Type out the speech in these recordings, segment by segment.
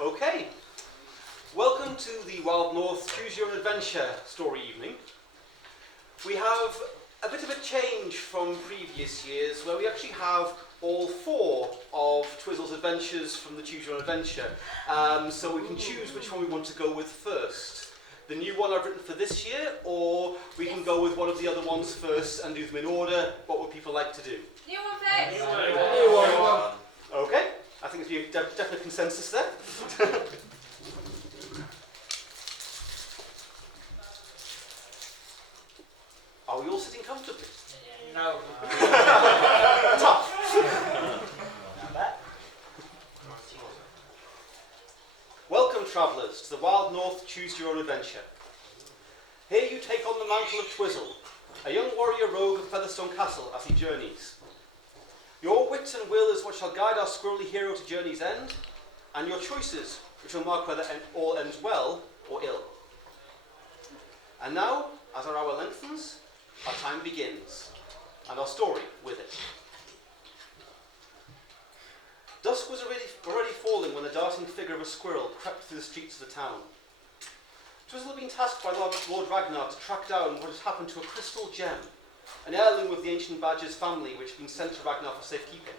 Okay, welcome to the Wild North Choose Your Own Adventure story evening. We have a bit of a change from previous years where we actually have all 4 of Twizell's adventures from the Choose Your Own Adventure. So we can choose which one we want to go with first. The new one I've written for this year, or we can go with one of the other ones first and do them in order. What would people like to do? New one first. New one. Okay, I think there's a definite consensus there. Are we all sitting comfortably? No. Tough. Welcome, travellers, to the Wild North Choose Your Own Adventure. Here you take on the mantle of Twizell, a young warrior rogue of Featherstone Castle as he journeys. Your wit and will is what shall guide our squirrely hero to journey's end, and your choices, which will mark whether all ends well or ill. And now, as our hour lengthens, our time begins, and our story with it. Dusk was already falling when the darting figure of a squirrel crept through the streets of the town. Twizell had been tasked by Lord Ratmeat to track down what had happened to a crystal gem, an heirloom of the ancient Badger's family which had been sent to Ratmeat for safekeeping.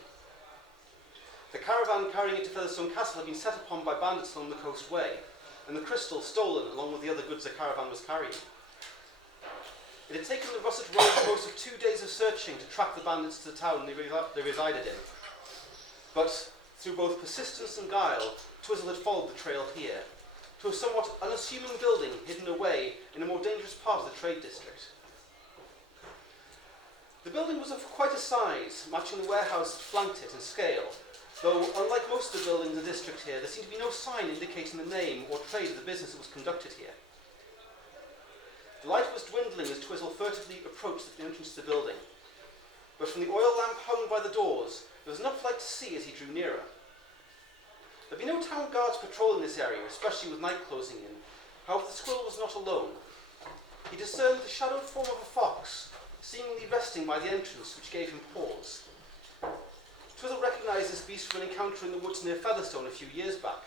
The caravan carrying it to Featherstone Castle had been set upon by bandits along the coast way, and the crystal stolen along with the other goods the caravan was carrying. It had taken the russet road most of 2 days of searching to track the bandits to the town they resided in. But through both persistence and guile, Twizell had followed the trail here, to a somewhat unassuming building hidden away in a more dangerous part of the trade district. The building was of quite a size, matching the warehouse that flanked it in scale, though unlike most of the buildings in the district here, there seemed to be no sign indicating the name or trade of the business that was conducted here. The light was dwindling as Twizell furtively approached the entrance to the building, but from the oil lamp hung by the doors, there was enough light to see as he drew nearer. There had been no town guards patrolling this area, especially with night closing in. However, the squirrel was not alone. He discerned the shadowed form of a fox, seemingly resting by the entrance, which gave him pause. Twizell recognised this beast from an encounter in the woods near Featherstone a few years back.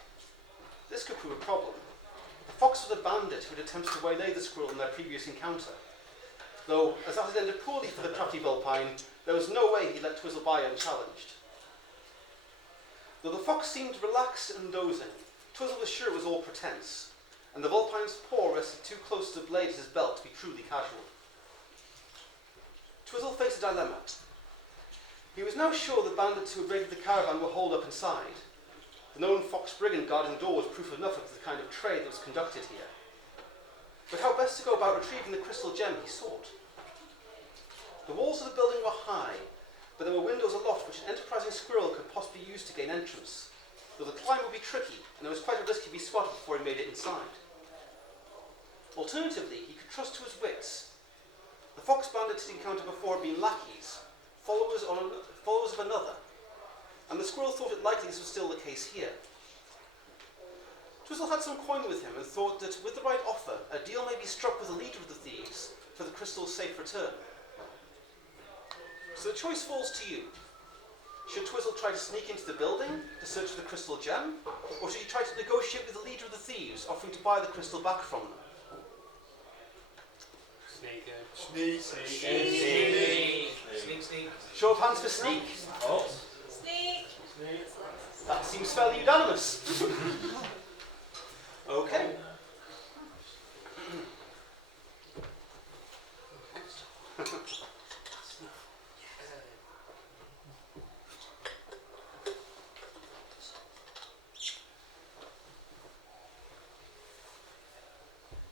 This could prove a problem. The fox was a bandit who had attempted to waylay the squirrel in their previous encounter. Though, as that had ended poorly for the crafty Vulpine, there was no way he'd let Twizell by unchallenged. Though the fox seemed relaxed and dozing, Twizell was sure it was all pretence, and the Vulpine's paw rested too close to the blade at his belt to be truly casual. Twizell faced a dilemma. He was now sure the bandits who had raided the caravan were holed up inside. The known fox brigand guarding the door was proof enough of the kind of trade that was conducted here. But how best to go about retrieving the crystal gem he sought? The walls of the building were high, but there were windows aloft which an enterprising squirrel could possibly use to gain entrance, though the climb would be tricky, and there was quite a risk he'd be spotted before he made it inside. Alternatively, he could trust to his wits. The fox bandits he'd encountered before had been lackeys, followers of another, and the squirrel thought it likely this was still the case here. Twizell had some coin with him and thought that with the right offer, a deal may be struck with the leader of the thieves for the crystal's safe return. So the choice falls to you. Should Twizell try to sneak into the building to search for the crystal gem, or should he try to negotiate with the leader of the thieves, offering to buy the crystal back from them? Sneak. Show of hands for sneak. Oh. Sneak. That seems fairly unanimous. Okay.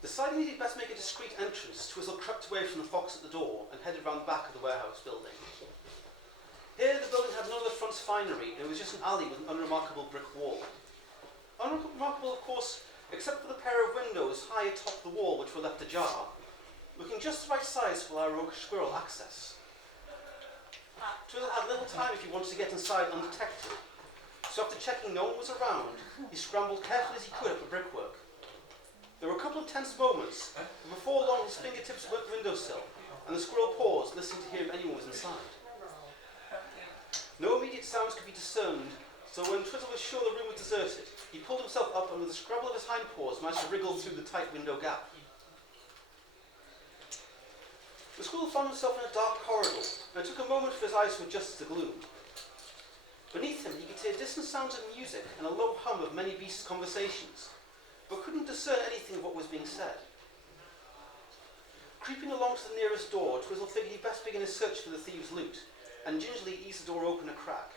Deciding that he'd best make a discreet entrance, Twizell crept away from the fox at the door and headed round the back of the warehouse building. Here, the building had none of the front's finery, and it was just an alley with an unremarkable brick wall. Unremarkable, of course, except for the pair of windows high atop the wall which were left ajar, looking just the right size to allow a rogue squirrel access. Twizell had little time if he wanted to get inside undetected, so after checking no one was around, he scrambled carefully as he could up the brickwork. There were a couple of tense moments, but before long his fingertips went the windowsill, and the squirrel paused, listening to hear if anyone was inside. sounds could be discerned, so when Twizell was sure the room was deserted, he pulled himself up and with a scrabble of his hindpaws managed to wriggle through the tight window gap. The squirrel found himself in a dark corridor, and it took a moment for his eyes to adjust to the gloom. Beneath him, he could hear distant sounds of music and a low hum of many beasts' conversations, but couldn't discern anything of what was being said. Creeping along to the nearest door, Twizell figured he'd best begin his search for the thieves' loot, and gingerly eased the door open a crack.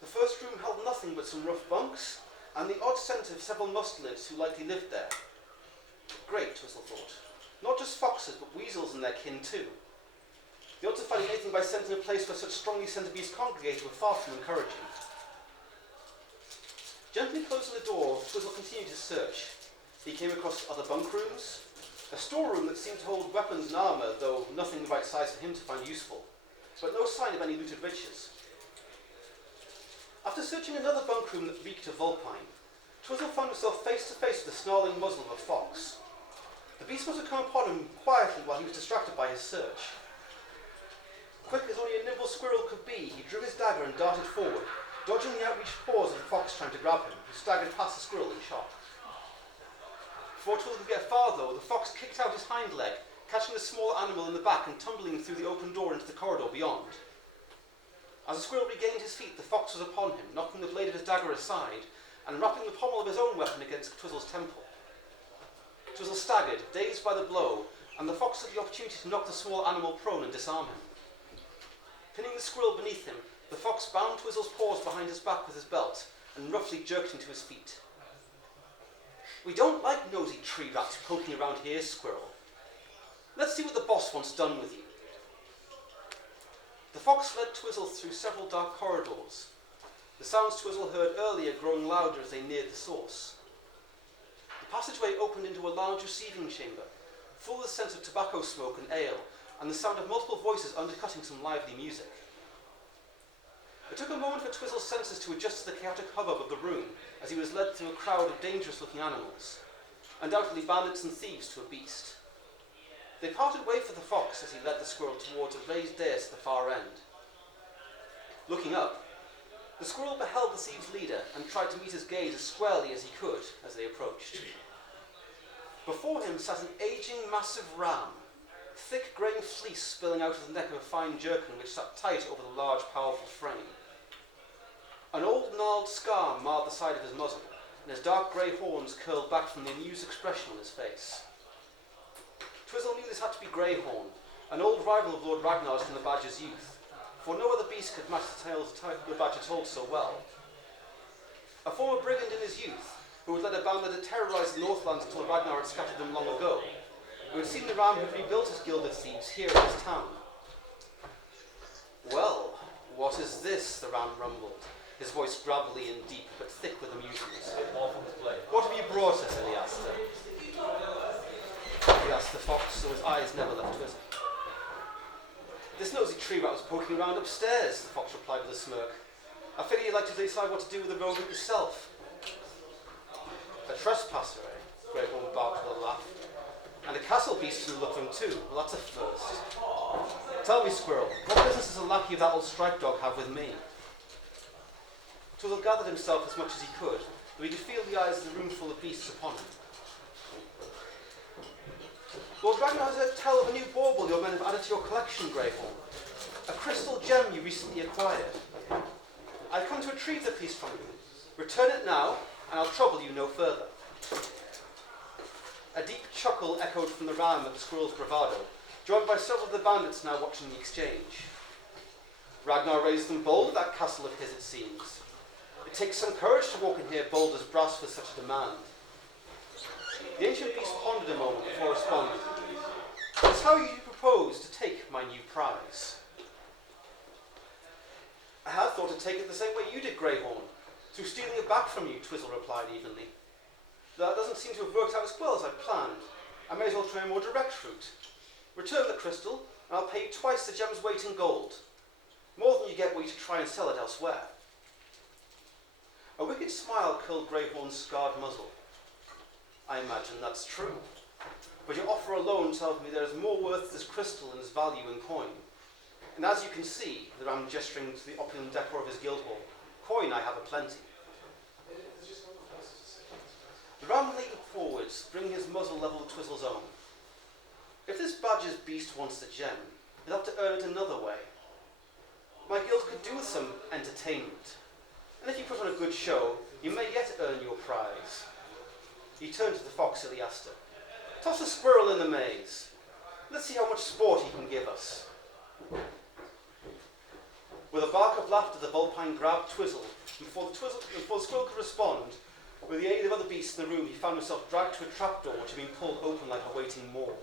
The first room held nothing but some rough bunks, and the odd scent of several mustelids who likely lived there. Great, Twizell thought. Not just foxes, but weasels and their kin too. The odds of finding anything by scent in a place where such strongly scented beasts congregated were far from encouraging. Gently closing the door, Twizell continued his search. He came across other bunk rooms, a storeroom that seemed to hold weapons and armour, though nothing the right size for him to find useful, but no sign of any looted riches. After searching another bunk room that reeked of vulpine, Twizell found himself face to face with the snarling muzzle of a fox. The beast must have come upon him quietly while he was distracted by his search. Quick as only a nimble squirrel could be, he drew his dagger and darted forward, dodging the outreached paws of the fox trying to grab him, who staggered past the squirrel in shock. Before Twizell could get far, though, the fox kicked out his hind leg, catching the small animal in the back and tumbling through the open door into the corridor beyond. As the squirrel regained his feet, the fox was upon him, knocking the blade of his dagger aside and rapping the pommel of his own weapon against Twizzell's temple. Twizell staggered, dazed by the blow, and the fox took the opportunity to knock the small animal prone and disarm him. Pinning the squirrel beneath him, the fox bound Twizzell's paws behind his back with his belt and roughly jerked him to his feet. "We don't like nosy tree rats poking around here, squirrel. Let's see what the boss wants done with you." The fox led Twizell through several dark corridors, the sounds Twizell heard earlier growing louder as they neared the source. The passageway opened into a large receiving chamber, full of the scent of tobacco smoke and ale, and the sound of multiple voices undercutting some lively music. It took a moment for Twizzell's senses to adjust to the chaotic hubbub of the room as he was led through a crowd of dangerous-looking animals, undoubtedly bandits and thieves to a beast. They parted way for the fox as he led the squirrel towards a raised dais at the far end. Looking up, the squirrel beheld the thieves' leader and tried to meet his gaze as squarely as he could as they approached. Before him sat an aging, massive ram, thick greying fleece spilling out of the neck of a fine jerkin which sat tight over the large, powerful frame. An old gnarled scar marred the side of his muzzle, and his dark grey horns curled back from the amused expression on his face. Twizell knew this had to be Greyhorn, an old rival of Lord Ragnar's from the Badger's youth, for no other beast could match the tales the Badger told so well. A former brigand in his youth, who had led a band that had terrorised the Northlands until Ragnar had scattered them long ago, who had seen the ram who rebuilt his guild of thieves here in his town. "Well, what is this?" the ram rumbled, his voice gravelly and deep, but thick with amusement. "What have you brought us?" he asked the fox, so his eyes never left Twizell. "This nosy tree rat was poking around upstairs," the fox replied with a smirk. "I figured you'd like to decide what to do with the rodent yourself." "A trespasser, eh?" Greyhorn barked with a laugh. "And a castle beast to look from too. Well, that's a first. Tell me, squirrel, what business does a lackey of that old striped dog have with me?" Twizell gathered himself as much as he could, though he could feel the eyes of the room full of beasts upon him. "Lord Ragnar has heard tell of a new bauble your men have added to your collection, Greyhorn. A crystal gem you recently acquired. I've come to retrieve the piece from you. Return it now, and I'll trouble you no further." A deep chuckle echoed from the ram at the squirrel's bravado, joined by several of the bandits now watching the exchange. "Ragnar raised them bold at that castle of his, it seems. It takes some courage to walk in here bold as brass with such a demand." The ancient beast pondered a moment before responding. "It's how you propose to take my new prize." "I had thought to take it the same way you did, Greyhorn, through stealing it back from you," Twizell replied evenly. "That doesn't seem to have worked out as well as I planned. I may as well try a more direct route. Return the crystal, and I'll pay you twice the gem's weight in gold. More than you get were you to try and sell it elsewhere." A wicked smile curled Greyhorn's scarred muzzle. "I imagine that's true. But your offer alone tells me there is more worth to this crystal than its value in coin. And as you can see, the ram gesturing to the opulent decor of his guild hall, coin I have aplenty. The ram leaped forwards, bringing his muzzle level to Twizell's own. If this badger's beast wants the gem, he'll have to earn it another way. My guild could do with some entertainment, and if you put on a good show, you may yet earn your prize. He turned to the fox as he asked her, "Toss a squirrel in the maze. Let's see how much sport he can give us." With a bark of laughter, the vulpine grabbed Twizell, and before the squirrel could respond, with the aid of other beasts in the room, he found himself dragged to a trapdoor which had been pulled open like a waiting maw.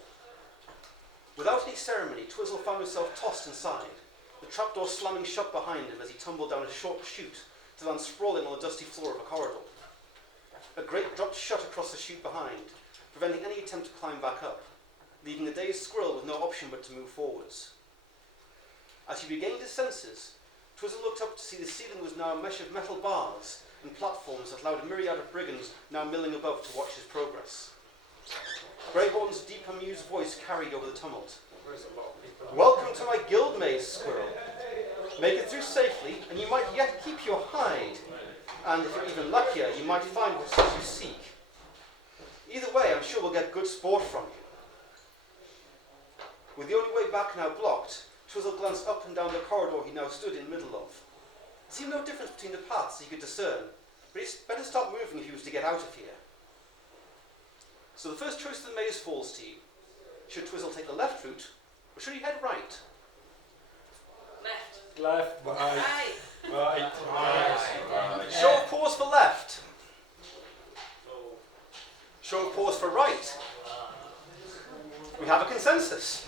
Without any ceremony, Twizell found himself tossed inside, the trapdoor slamming shut behind him as he tumbled down a short chute to land sprawling on the dusty floor of a corridor. A grate dropped shut across the chute behind, preventing any attempt to climb back up, leaving the dazed squirrel with no option but to move forwards. As he regained his senses, Twizell looked up to see the ceiling was now a mesh of metal bars and platforms that allowed a myriad of brigands now milling above to watch his progress. Greyhorn's deep amused voice carried over the tumult. "Welcome to my guild maze, squirrel. Make it through safely, and you might yet keep your hide. And if you're even luckier, you might find what it is you seek. Either way, I'm sure we'll get good sport from you." With the only way back now blocked, Twizell glanced up and down the corridor he now stood in the middle of. There seemed no difference between the paths he could discern, but he'd better stop moving if he was to get out of here. So the first choice of the maze falls to you. Should Twizell take the left route, or should he head right? Left. Left, Right. right. Show of pause for left. Show of pause for right. We have a consensus.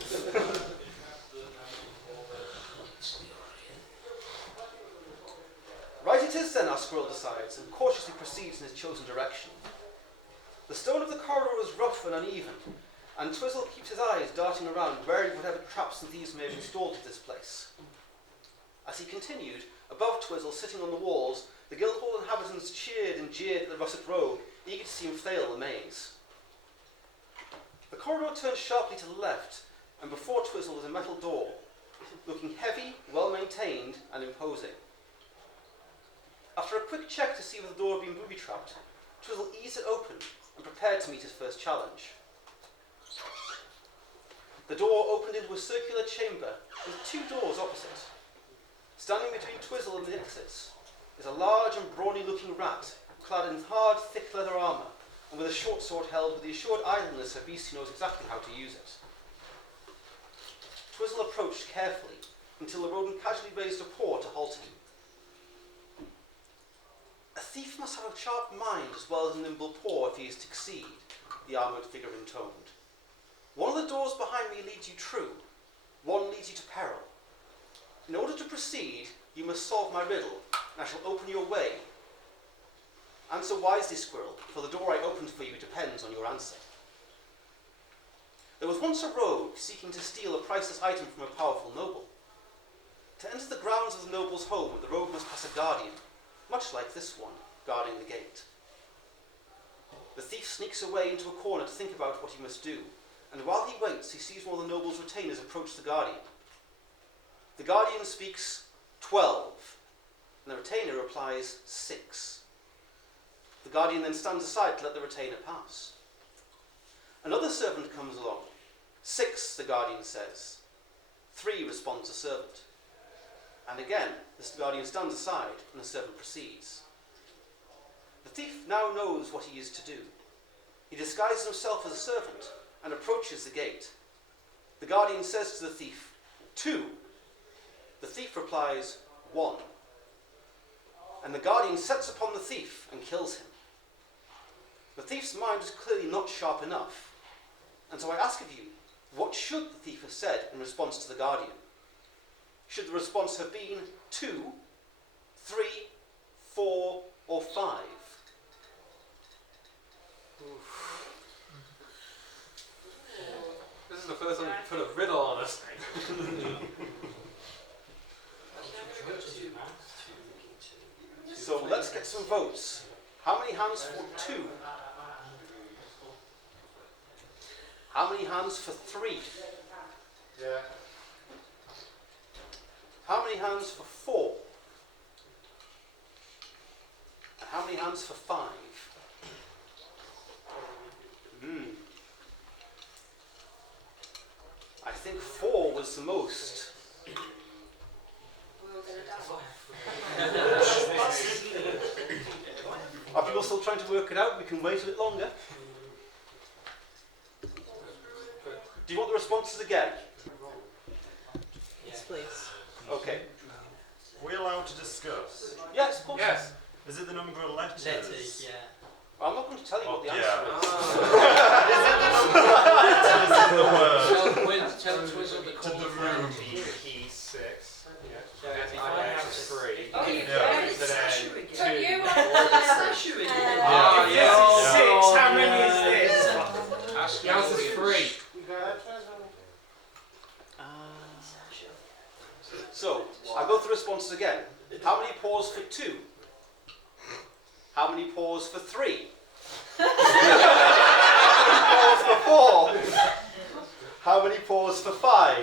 Right it is then, our squirrel decides, and cautiously proceeds in his chosen direction. The stone of the corridor is rough and uneven, and Twizell keeps his eyes darting around, wary of whatever traps and thieves may have installed at this place. As he continued, above Twizell, sitting on the walls, the Guildhall inhabitants cheered and jeered at the russet rogue, eager to see him fail the maze. The corridor turned sharply to the left, and before Twizell was a metal door, looking heavy, well-maintained, and imposing. After a quick check to see if the door had been booby-trapped, Twizell eased it open and prepared to meet his first challenge. The door opened into a circular chamber with two doors opposite. Standing between Twizell and the exits is a large and brawny-looking rat, clad in hard, thick leather armour, and with a short sword held with the assured idleness of a beast who knows exactly how to use it. Twizell approached carefully until the rodent casually raised a paw to halt him. "A thief must have a sharp mind as well as a nimble paw if he is to succeed," the armoured figure intoned. "One of the doors behind me leads you true, one leads you to peril. In order to proceed, you must solve my riddle, and I shall open your way. Answer wisely, squirrel, for the door I opened for you depends on your answer." There was once a rogue seeking to steal a priceless item from a powerful noble. To enter the grounds of the noble's home, the rogue must pass a guardian, much like this one, guarding the gate. The thief sneaks away into a corner to think about what he must do, and while he waits, he sees one of the noble's retainers approach the guardian. The guardian speaks 12, and the retainer replies 6. The guardian then stands aside to let the retainer pass. Another servant comes along. 6, the guardian says. 3, responds the servant. And again, the guardian stands aside, and the servant proceeds. The thief now knows what he is to do. He disguises himself as a servant and approaches the gate. The guardian says to the thief, 2. The thief replies, 1. And the guardian sets upon the thief and kills him. The thief's mind is clearly not sharp enough, and so I ask of you, what should the thief have said in response to the guardian? Should the response have been 2, 3, 4, or 5? This is the first time you put a riddle on us. So let's get some votes. How many hands for 2? How many hands for 3? Yeah. How many hands for 4? And how many hands for 5? I think 4 was the most. We're all gonna die. Are people still trying to work it out? We can wait a bit longer. Do you want the responses again? Yes, please. Okay. Are we allowed to discuss? Yes, of course. Yes. Is it the number of letters? Letters, yeah. I'm not going to tell you what the answer yeah. is. Is it the number of letters in the word? Tell Twizell the To the call room. Key 6. Yeah. If I I have have 3. Oh, you Yeah. yeah. So then But 2. you want Ah, If yes. this is 6, Oh, how many yes. is this? Ask The answer's the 3. So, I'll go through responses again. How many paws for 2? How many paws for 3? How many paws for 4? How many paws for 5?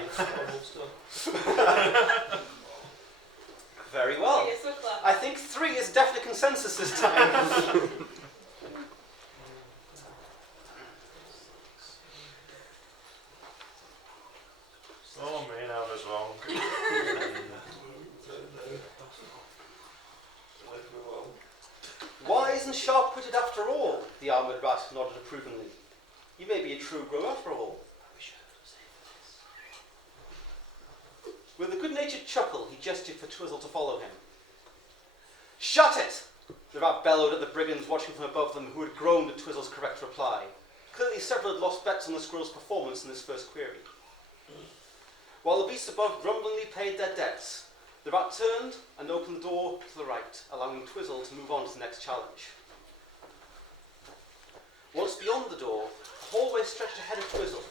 Very well. Yes, we're clever. I think 3 is definitely consensus this time. Oh, me, I was wrong. Wise and sharp-witted after all, the armoured rat nodded approvingly. You may be a true grower after all. With a good-natured chuckle, he gestured for Twizell to follow him. Shut it! The rat bellowed at the brigands watching from above them, who had groaned at Twizzell's correct reply. Clearly several had lost bets on the squirrel's performance in this first query. While the beasts above grumblingly paid their debts, the rat turned and opened the door to the right, allowing Twizell to move on to the next challenge. Once beyond the door, a hallway stretched ahead of Twizell.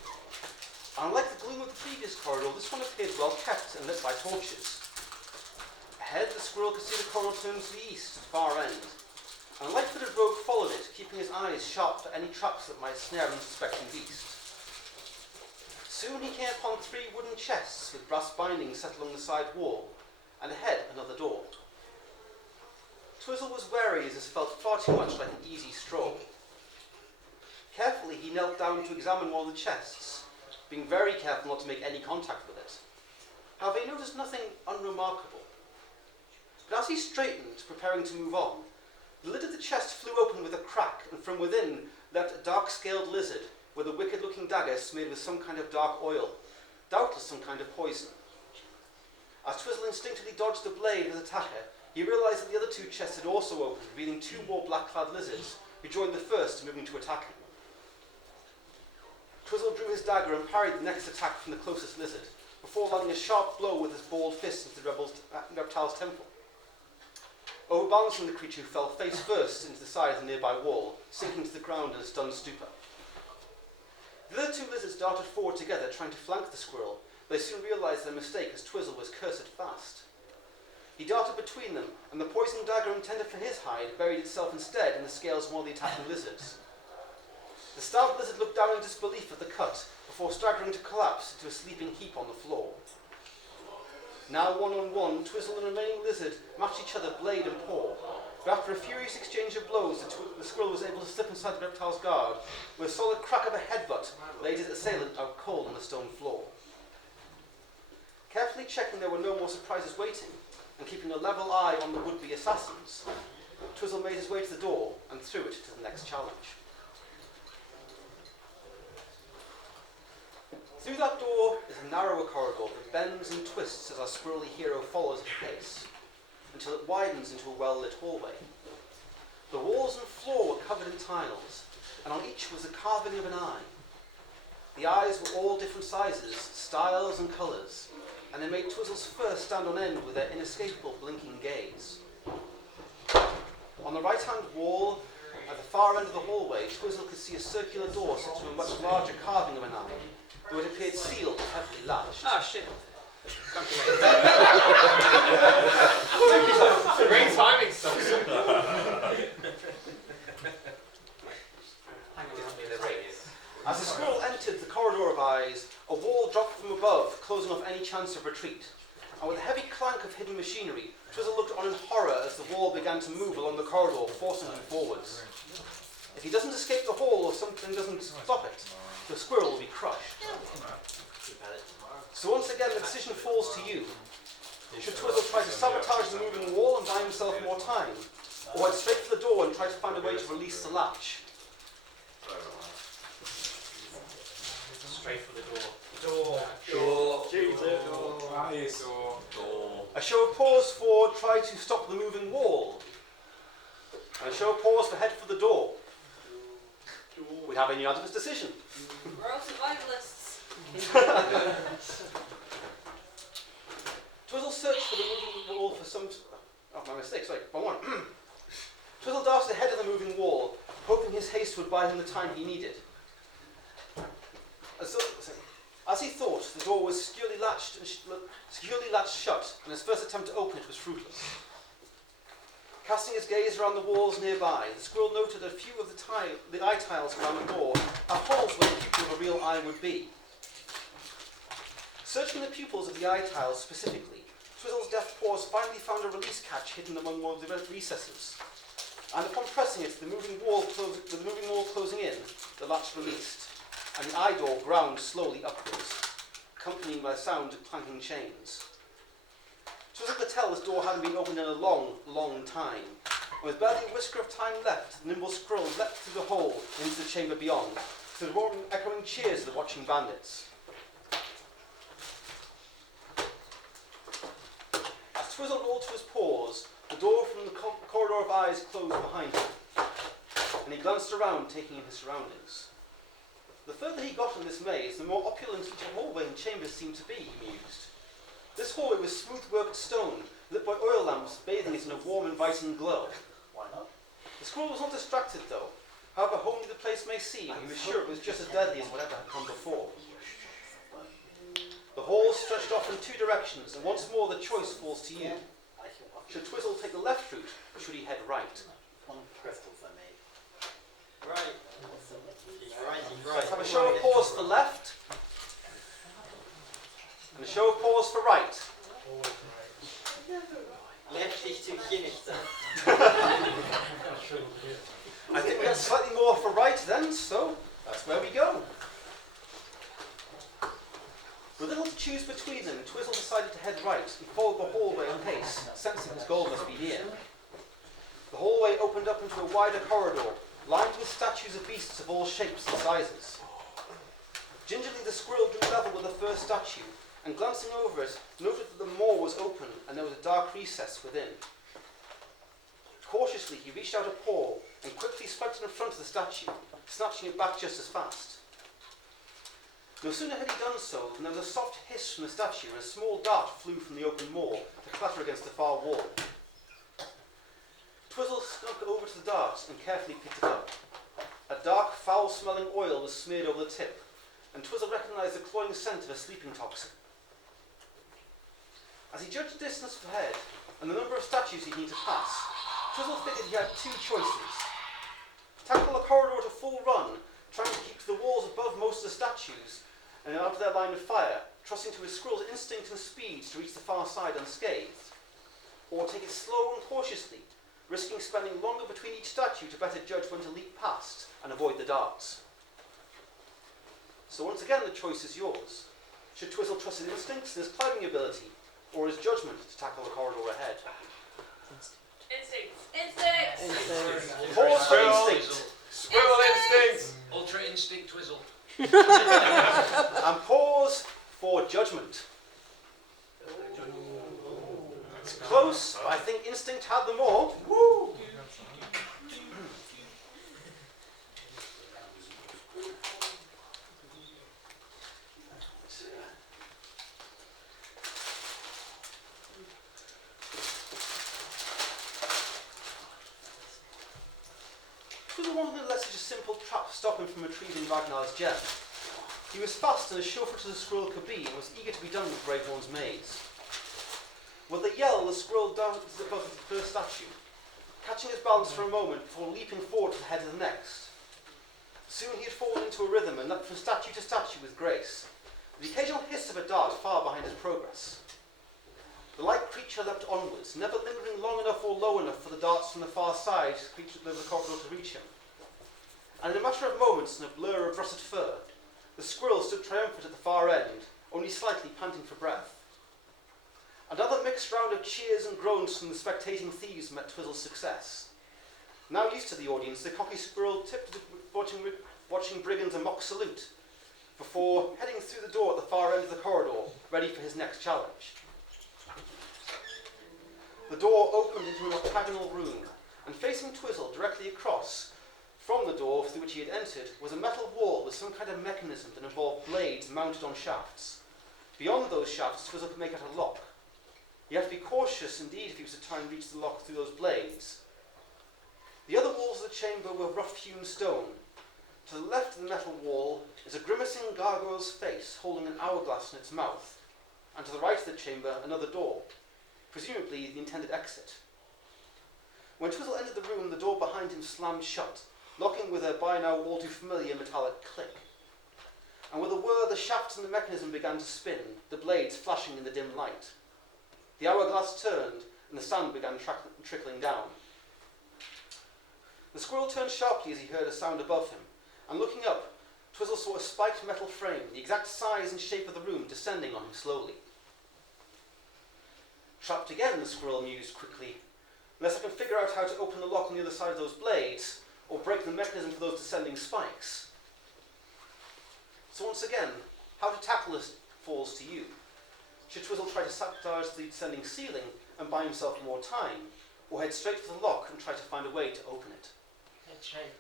Unlike the gloom of the previous corridor, this one appeared well kept and lit by torches. Ahead, the squirrel could see the corridor turn to the east, to the far end, and a light-footed rogue followed it, keeping his eyes sharp for any traps that might snare an unsuspecting beast. Soon he came upon 3 wooden chests with brass bindings set along the side wall, and ahead another door. Twizell was wary as this felt far too much like an easy stroll. Carefully he knelt down to examine one of the chests, being very careful not to make any contact with it. However, he noticed nothing unremarkable. But as he straightened, preparing to move on, the lid of the chest flew open with a crack, and from within leapt a dark-scaled lizard with a wicked-looking dagger smeared with some kind of dark oil, doubtless some kind of poison. As Twizell instinctively dodged the blade of his attacker, he realised that the other 2 chests had also opened, revealing 2 more black-clad lizards, who joined the first, moving to attack him. Twizell drew his dagger and parried the next attack from the closest lizard, before landing a sharp blow with his balled fist into the reptile's temple. Overbalancing the creature, who fell face first into the side of the nearby wall, sinking to the ground in a stunned stupor. The other 2 lizards darted forward together, trying to flank the squirrel, but they soon realised their mistake as Twizell was cursed fast. He darted between them, and the poisoned dagger intended for his hide buried itself instead in the scales of one of the attacking lizards. The startled lizard looked down in disbelief at the cut, before staggering to collapse into a sleeping heap on the floor. Now one-on-one, Twizell and the remaining lizard matched each other blade and paw, but after a furious exchange of blows, the squirrel was able to slip inside the reptile's guard, with a solid crack of a headbutt laid his assailant out cold on the stone floor. Carefully checking there were no more surprises waiting, and keeping a level eye on the would-be assassins, Twizell made his way to the door and threw it to the next challenge. Through that door is a narrower corridor that bends and twists as our squirrely hero follows at pace, until it widens into a well-lit hallway. The walls and floor were covered in tiles, and on each was the carving of an eye. The eyes were all different sizes, styles and colours, and they made Twizzell's fur stand on end with their inescapable blinking gaze. On the right-hand wall, at the far end of the hallway, Twizell could see a circular door set to a much larger carving of an eye, though it appeared sealed and heavily latched. Ah, shit. Great timing, son. As the squirrel entered the corridor of eyes, a wall dropped from above, closing off any chance of retreat, and with a heavy clang of hidden machinery, Twizell looked on in horror as the wall began to move along the corridor, forcing him forwards. If he doesn't escape the hall or something doesn't stop it, the squirrel will be crushed. So once again, the decision falls to you. Should Twizell try to sabotage the moving wall and buy himself more time, or head straight for the door and try to find a way to release the latch? Straight for the door. A show of pause for try to stop the moving wall. And a show of pause for head for the door. We have a unanimous decision. We're all survivalists. Twizell searched for the moving wall for some... Oh, my mistake, sorry, wrong one. Twizell darted ahead of the moving wall, hoping his haste would buy him the time he needed. As he thought, the door was securely latched shut, and his first attempt to open it was fruitless. Casting his gaze around the walls nearby, the squirrel noted that a few of the eye tiles around the door are holes where the pupil of a real eye would be. Searching the pupils of the eye tiles specifically, Twizell's deft paws finally found a release catch hidden among one of the recesses. And upon pressing it, the moving wall closing in, the latch released, and the eye door ground slowly upwards, accompanied by the sound of clanking chains. Twizell could tell this door hadn't been opened in a long, long time, and with barely a whisker of time left, the nimble squirrel leapt through the hole into the chamber beyond, to the roaring, echoing cheers of the watching bandits. As Twizell rolled to his paws, the door from the corridor of eyes closed behind him, and he glanced around, taking in his surroundings. The further he got in this maze, the more opulent each hallway and chamber seemed to be, he mused. This hallway was smooth-worked stone, lit by oil lamps, bathing it in a warm, inviting glow. Why not? The squirrel was not distracted, though. However homely the place may seem, he was sure it was just as deadly as whatever had come before. The hall stretched off in two directions, and once more the choice falls to you. Should Twizell take the left route, or should he head right? Right. Let's have a show of pause for left, and a show of pause for right. I think we have slightly more for right then, so that's where we go. With little to choose between them, Twizell decided to head right and followed the hallway on pace, sensing his goal must be near. The hallway opened up into a wider corridor, lined with statues of beasts of all shapes and sizes. Gingerly the squirrel drew level with the first statue, and glancing over it, noted that the maw was open and there was a dark recess within. Cautiously he reached out a paw and quickly swiped in front of the statue, snatching it back just as fast. No sooner had he done so than there was a soft hiss from the statue and a small dart flew from the open maw to clatter against the far wall. Twizell snuck over to the dart and carefully picked it up. A dark, foul-smelling oil was smeared over the tip, and Twizell recognised the cloying scent of a sleeping toxin. As he judged the distance ahead and the number of statues he'd need to pass, Twizell figured he had two choices. Tackle the corridor at a full run, trying to keep the walls above most of the statues and out of their line of fire, trusting to his squirrel's instinct and speed to reach the far side unscathed. Or take it slow and cautiously, risking spending longer between each statue to better judge when to leap past and avoid the darts. So once again the choice is yours. Should Twizell trust his instincts and his climbing ability, or his judgment to tackle the corridor ahead? Instincts. Pause for instinct. Squirrel instinct! Ultra instinct Twizell. And pause for judgment. It's close, but I think instinct had them all. Woo! Twizell wanted to let such a simple trap stop him from retrieving Ragnar's gem. He was fast and as chauffeur as a squirrel could be, and was eager to be done with Greyhorn's maze. With a yell, the squirrel darted above the first statue, catching his balance for a moment before leaping forward to the head of the next. Soon he had fallen into a rhythm and leapt from statue to statue with grace, with the occasional hiss of a dart far behind his progress. The light creep creature leapt onwards, never lingering long enough or low enough for the darts from the far side of the corridor to reach him. And in a matter of moments, in a blur of russet fur, the squirrel stood triumphant at the far end, only slightly panting for breath. Another mixed round of cheers and groans from the spectating thieves met Twizell's success. Now used to the audience, the cocky squirrel tipped watching brigands a mock salute, before heading through the door at the far end of the corridor, ready for his next challenge. The door opened into an octagonal room, and facing Twizell directly across from the door through which he had entered was a metal wall with some kind of mechanism that involved blades mounted on shafts. Beyond those shafts, Twizell could make out a lock. He had to be cautious indeed if he was to try and reach the lock through those blades. The other walls of the chamber were rough-hewn stone. To the left of the metal wall is a grimacing gargoyle's face holding an hourglass in its mouth, and to the right of the chamber another door, presumably the intended exit. When Twizell entered the room, the door behind him slammed shut, locking with a by now all too familiar metallic click. And with a whir, the shafts and the mechanism began to spin, the blades flashing in the dim light. The hourglass turned, and the sand began trickling down. The squirrel turned sharply as he heard a sound above him, and looking up, Twizell saw a spiked metal frame, the exact size and shape of the room, descending on him slowly. Trapped again, the squirrel mused quickly. Unless I can figure out how to open the lock on the other side of those blades, or break the mechanism for those descending spikes. So once again, how to tackle this falls to you. Should Twizell try to sabotage the descending ceiling and buy himself more time, or head straight for the lock and try to find a way to open it? Head straight.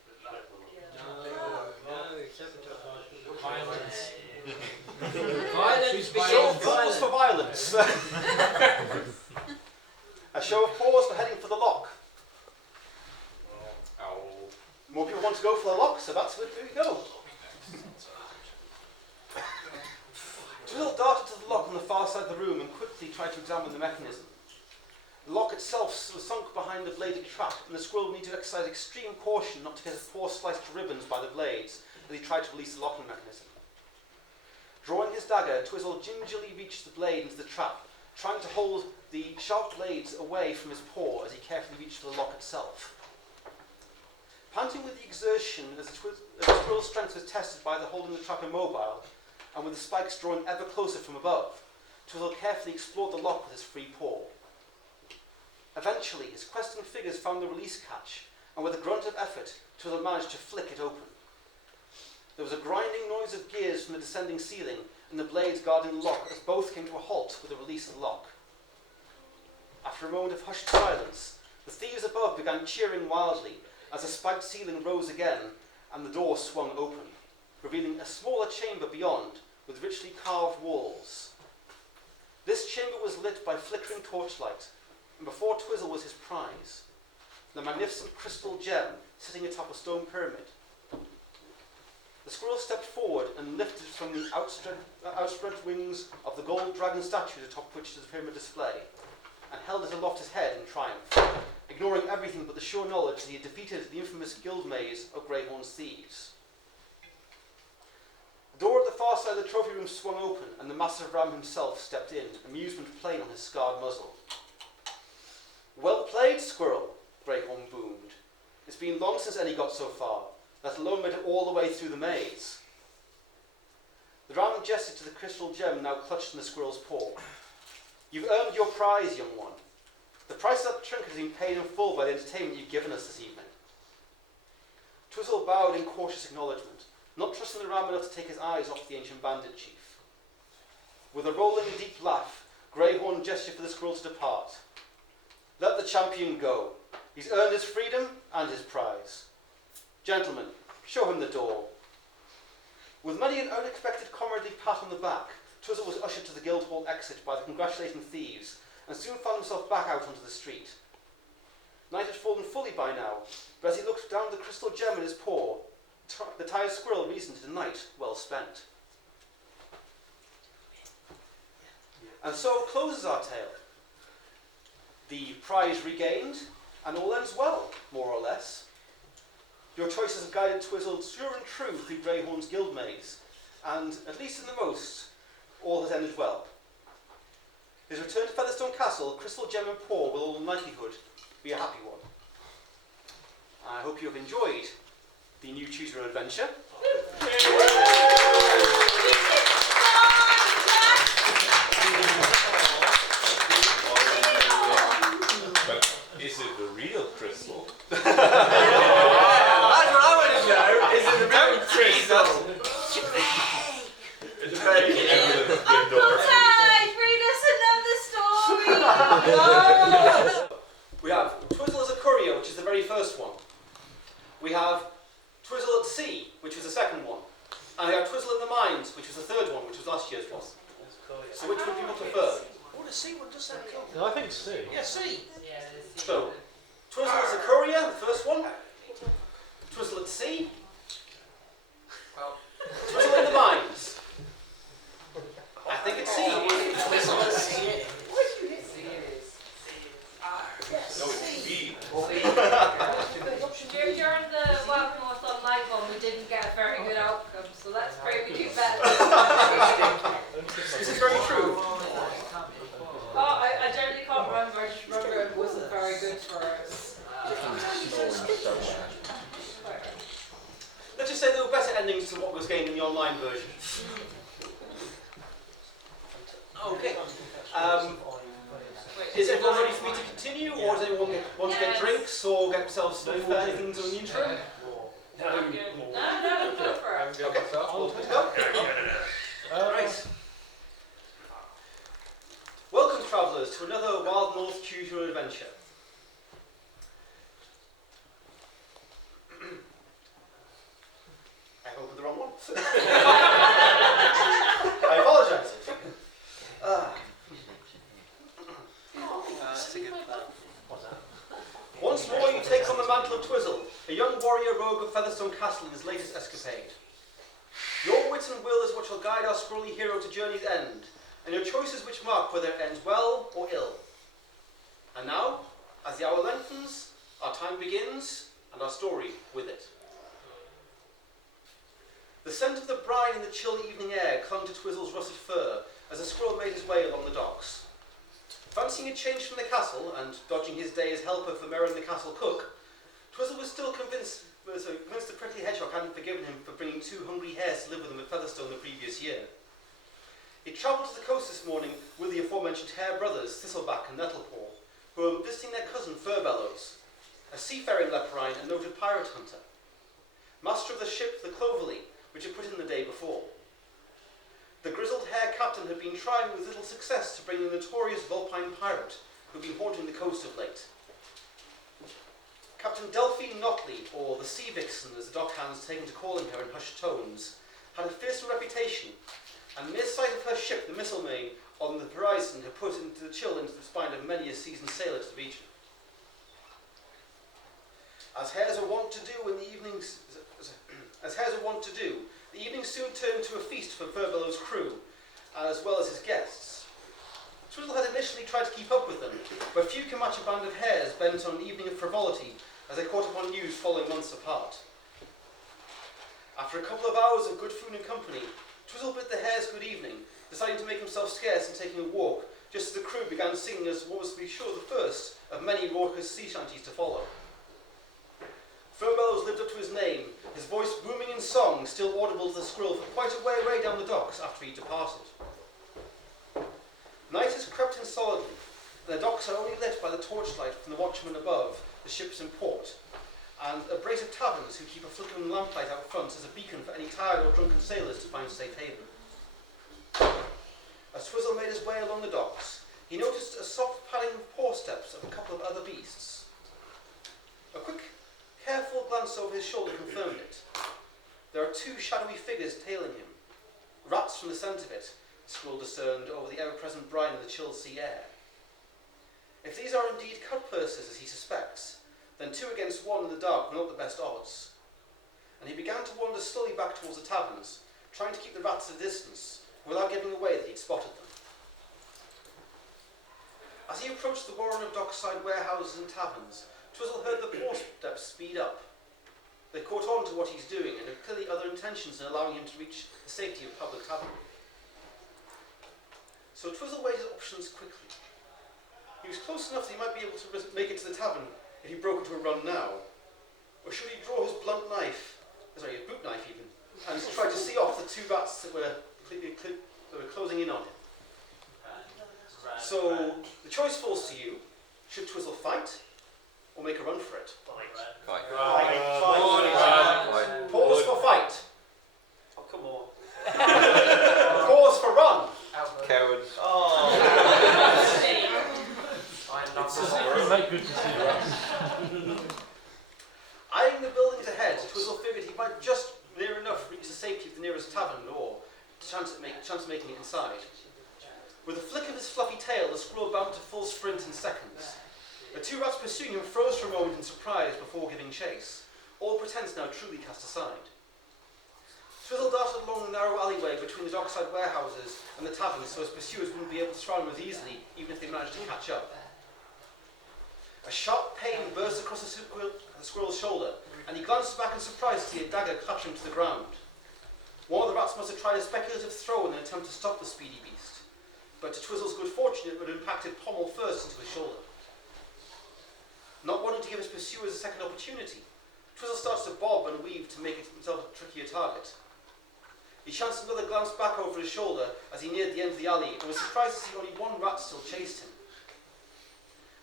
Violence. Violence. Show of pause for violence. A show of pause for heading for the lock. More people want to go for the lock, so that's where we go. Twizell darted to the lock on the far side of the room and quickly tried to examine the mechanism. The lock itself was sunk behind a bladed trap, and the squirrel would need to exercise extreme caution not to get his paw sliced to ribbons by the blades as he tried to release the locking mechanism. Drawing his dagger, Twizell gingerly reached the blade into the trap, trying to hold the sharp blades away from his paw as he carefully reached for the lock itself. Panting with the exertion as the squirrel's strength was tested by the holding the trap immobile, and with the spikes drawing ever closer from above, Twizell carefully explored the lock with his free paw. Eventually, his questing fingers found the release catch, and with a grunt of effort, Twizell managed to flick it open. There was a grinding noise of gears from the descending ceiling, and the blades guarding the lock as both came to a halt with the release of the lock. After a moment of hushed silence, the thieves above began cheering wildly as the spiked ceiling rose again and the door swung open, revealing a smaller chamber beyond with richly carved walls. This chamber was lit by flickering torchlight, and before Twizell was his prize, the magnificent crystal gem sitting atop a stone pyramid. The squirrel stepped forward and lifted from the outspread wings of the gold dragon statue atop which is the pyramid display, and held it aloft his head in triumph, ignoring everything but the sure knowledge that he had defeated the infamous guild maze of Greyhorn's thieves. The door at the far side of the trophy room swung open, and the massive ram himself stepped in, amusement plain on his scarred muzzle. "Well played, squirrel," Greyhorn boomed. "It's been long since any got so far, let alone made it all the way through the maze." The ram gestured to the crystal gem now clutched in the squirrel's paw. "You've earned your prize, young one. The price of that trinket has been paid in full by the entertainment you've given us this evening." Twizell bowed in cautious acknowledgement, not trusting the ram enough to take his eyes off the ancient bandit chief. With a rolling deep laugh, Greyhorn gestured for the squirrel to depart. "Let the champion go. He's earned his freedom and his prize. Gentlemen, show him the door." With many an unexpected comradely pat on the back, Twizell was ushered to the guild hall exit by the congratulating thieves, and soon found himself back out onto the street. Night had fallen fully by now, but as he looked down at the crystal gem in his paw, the tired squirrel reasoned it a night well spent. And so closes our tale. The prize regained, and all ends well, more or less. Your choices have guided Twizell sure and true through Greyhorn's guild maze, and, at least in the most, all has ended well. His return to Featherstone Castle, Crystal, Gem and Paw will all in likelihood be a happy one. I hope you have enjoyed the new Choose Your Own Adventure. But is it the real crystal? That's what I want to know. Is it the real crystal? It's a fake. Uncle Tyde, read us another story. We have Twizell as a courier, which is the very first one. We have Twizell at sea, which was the second one. And we have Twizell in the mines, which was the third one, which was last year's one. So which would people prefer? Oh, the C one does that come. No, I think C. Yeah, C. So, Twizell as a courier, the first one. Twizell at sea. Well, Twizell in the mines. I think it's C. No, it's B. During the Welcome North Online one, we didn't get a very good outcome, so let's pray we do better. This is very true. Oh, I generally can't remember. I just remember it wasn't very good for us. Let's just say there were better endings to what was gained in the online version. Okay. Is everyone ready for me to continue, or does anyone want to get drinks or get themselves anything in the interim? No, go for it. Okay. All good to go? Right. Welcome, travellers, to another Wild North Choose Your Own Adventure. I opened the wrong one. I apologise. Once more you take on the mantle of Twizell, a young warrior rogue of Featherstone Castle in his latest escapade. Your wit and will is what shall guide our scrolly hero to journey's end, and your choices which mark whether it ends well or ill. And now, as the hour lengthens, our time begins, and our story with it. The scent of the brine in the chill evening air clung to Twizell's russet fur as the squirrel made his way along the docks. Fancying a change from the castle, and dodging his day as helper for Merrin the castle cook, Twizell was still convinced the prickly hedgehog hadn't forgiven him for bringing 2 hungry hares to live with him at Featherstone the previous year. He travelled to the coast this morning with the aforementioned hare brothers, Thistleback and Nettlepaw, who were visiting their cousin Furbellows, a seafaring leperine and noted pirate hunter, master of the ship the Cloverly, which had put in the day before. The grizzled hare captain had been trying with little success to bring the notorious Vulpine pirate who had been haunting the coast of late. Captain Delphine Notley, or the Sea Vixen as the dockhands taken to calling her in hushed tones, had a fearsome reputation, and mere sight of her ship, the Mistlemaine, on the horizon had put into the chill into the spine of many a seasoned sailor to the region. As hares are wont to do in the evenings, the evening soon turned to a feast for Furbellow's crew, as well as his guests. Twizell had initially tried to keep up with them, but few can match a band of hares bent on an evening of frivolity as they caught up on news following months apart. After a couple of hours of good food and company, Twizell bid the hares good evening, deciding to make himself scarce and taking a walk, just as the crew began singing as what was to be sure the first of many raucous sea shanties to follow. Furbellows lived up to his name, his voice booming in song, still audible to the squirrel for quite a way down the docks after he departed. Night has crept in solidly, and the docks are only lit by the torchlight from the watchman above, the ships in port, and a brace of taverns who keep a flickering lamplight out front as a beacon for any tired or drunken sailors to find safe haven. As Twizell made his way along the docks, he noticed a soft padding of paw steps of a couple of other beasts. A quick, careful glance over his shoulder confirmed it. There are 2 shadowy figures tailing him. Rats from the scent of it, the squirrel discerned over the ever-present brine of the chill sea air. If these are indeed cutpurses, as he suspects, then 2 against 1 in the dark were not the best odds. And he began to wander slowly back towards the taverns, trying to keep the rats at a distance, without giving away that he'd spotted them. As he approached the warren of dockside warehouses and taverns, Twizell heard the paw steps speed up. They caught on to what he's doing and have clearly other intentions in allowing him to reach the safety of a public tavern. so Twizell weighed his options quickly. He was close enough that he might be able to make it to the tavern if he broke into a run now. Or should he draw his blunt knife, sorry, his boot knife even, and try to see off the two rats that were closing in on him? So, the choice falls to you. Should Twizell fight, or make a run for it? Fight. Pause for fight. Oh, come on. Pause for run. Coward. Make good decisions. Eyeing the buildings ahead, Twizell figured he might just near enough reach the safety of the nearest tavern or chance of making it inside. With a flick of his fluffy tail, the squirrel bounded to full sprint in seconds. The two rats pursuing him froze for a moment in surprise before giving chase, all pretense now truly cast aside. Twizell darted along the narrow alleyway between the dockside warehouses and the tavern so his pursuers wouldn't be able to surround him as easily, even if they managed to catch up. A sharp pain burst across the squirrel's shoulder, and he glanced back in surprise to see a dagger clutching to the ground. One of the rats must have tried a speculative throw in an attempt to stop the speedy beast, but to Twizzell's good fortune it would have impacted pommel first into his shoulder. Not wanting to give his pursuers a second opportunity, Twizell starts to bob and weave to make himself a trickier target. He chanced another glance back over his shoulder as he neared the end of the alley and was surprised to see only one rat still chased him.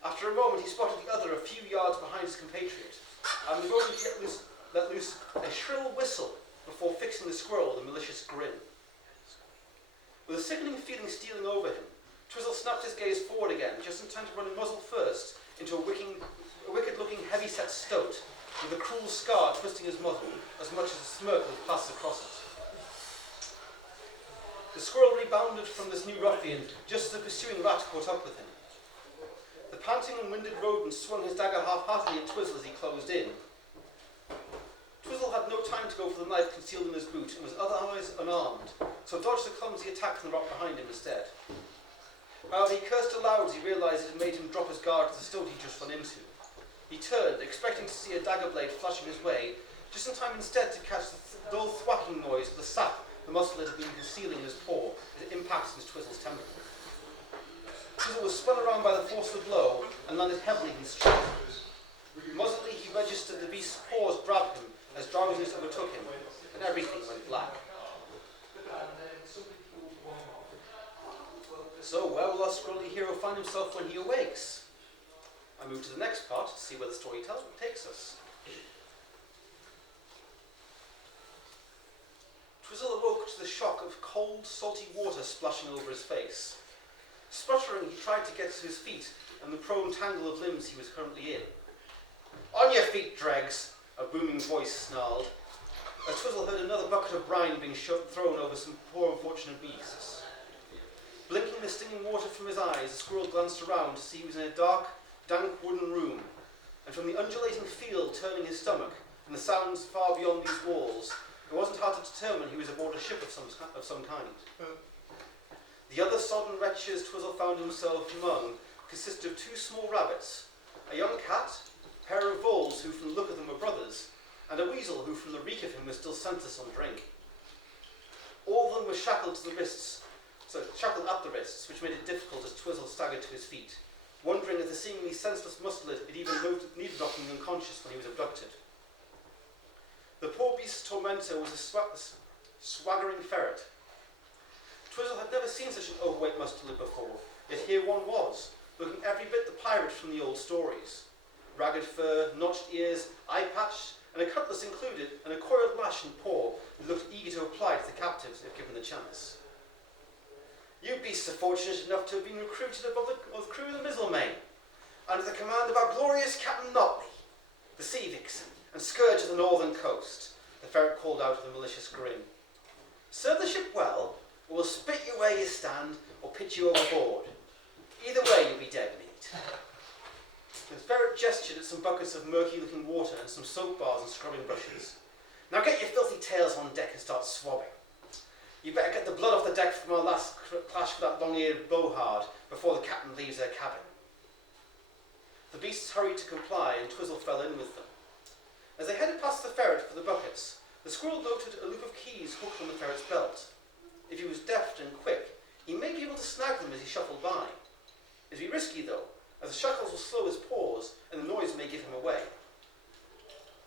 After a moment he spotted the other a few yards behind his compatriot, and the rodent let loose a shrill whistle before fixing the squirrel with a malicious grin. With a sickening feeling stealing over him, Twizell snapped his gaze forward again, just in time to run a muzzle first into a wicked-looking heavy-set stoat, with a cruel scar twisting his muzzle as much as a smirk was plastered across it. The squirrel rebounded from this new ruffian just as the pursuing rat caught up with him. The panting and winded rodent swung his dagger half-heartedly at Twizell as he closed in. Twizell had no time to go for the knife concealed in his boot and was otherwise unarmed, so dodged the clumsy attack from the rock behind him instead. However, he cursed aloud as he realised it had made him drop his guard to the stoat he'd just run into. He turned, expecting to see a dagger blade flashing his way, just in time instead to catch the dull thwacking noise of the sap the muscle had been concealing in his paw as it impacted into Twizzell's temple. Twizell was spun around by the force of the blow and landed heavily in his strength. Muzzily, he registered the beast's paws grab him as drowsiness overtook him, and everything went black. So, where will our squirrely hero find himself when he awakes? I move to the next part to see where the storyteller takes us. Twizell awoke to the shock of cold, salty water splashing over his face. Spluttering, he tried to get to his feet and the prone tangle of limbs he was currently in. "On your feet, dregs!" a booming voice snarled, as Twizell heard another bucket of brine being thrown over some poor unfortunate beasts. Blinking the stinging water from his eyes, the squirrel glanced around to see he was in a dark, dank wooden room, and from the undulating field turning his stomach and the sounds far beyond these walls, it wasn't hard to determine he was aboard a ship of some kind. The other sodden wretches Twizell found himself among consisted of two small rabbits, a young cat, a pair of voles who from the look of them were brothers, and a weasel who from the reek of him was still scentless on drink. All of them were shackled at the wrists, which made it difficult as Twizell staggered to his feet, wondering if the seemingly senseless musclet had even needed knocking unconscious when he was abducted. The poor beast's tormentor was a swaggering ferret. Twizell had never seen such an overweight muscular before, yet here one was, looking every bit the pirate from the old stories. Ragged fur, notched ears, eye patch, and a cutlass included, and a coiled lash and paw that looked eager to apply to the captives if given the chance. "You beasts are fortunate enough to have been recruited above the crew of the Mizzlemain, under the command of our glorious Captain Notley, the sea vixen and scourge of the northern coast," the ferret called out with a malicious grin. "Serve the ship well, or we'll spit you where you stand, or pitch you overboard. Either way, you'll be dead meat." The ferret gestured at some buckets of murky-looking water and some soap bars and scrubbing brushes. "Now get your filthy tails on deck and start swabbing. You better get the blood off the deck from our last clash with that long-eared blowhard before the captain leaves her cabin." The beasts hurried to comply, and Twizell fell in with them. As they headed past the ferret for the buckets, the squirrel noted a loop of keys hooked on the ferret's belt. If he was deft and quick, He may be able to snag them as he shuffled by. It'd be risky though, as the shackles will slow his paws and the noise may give him away.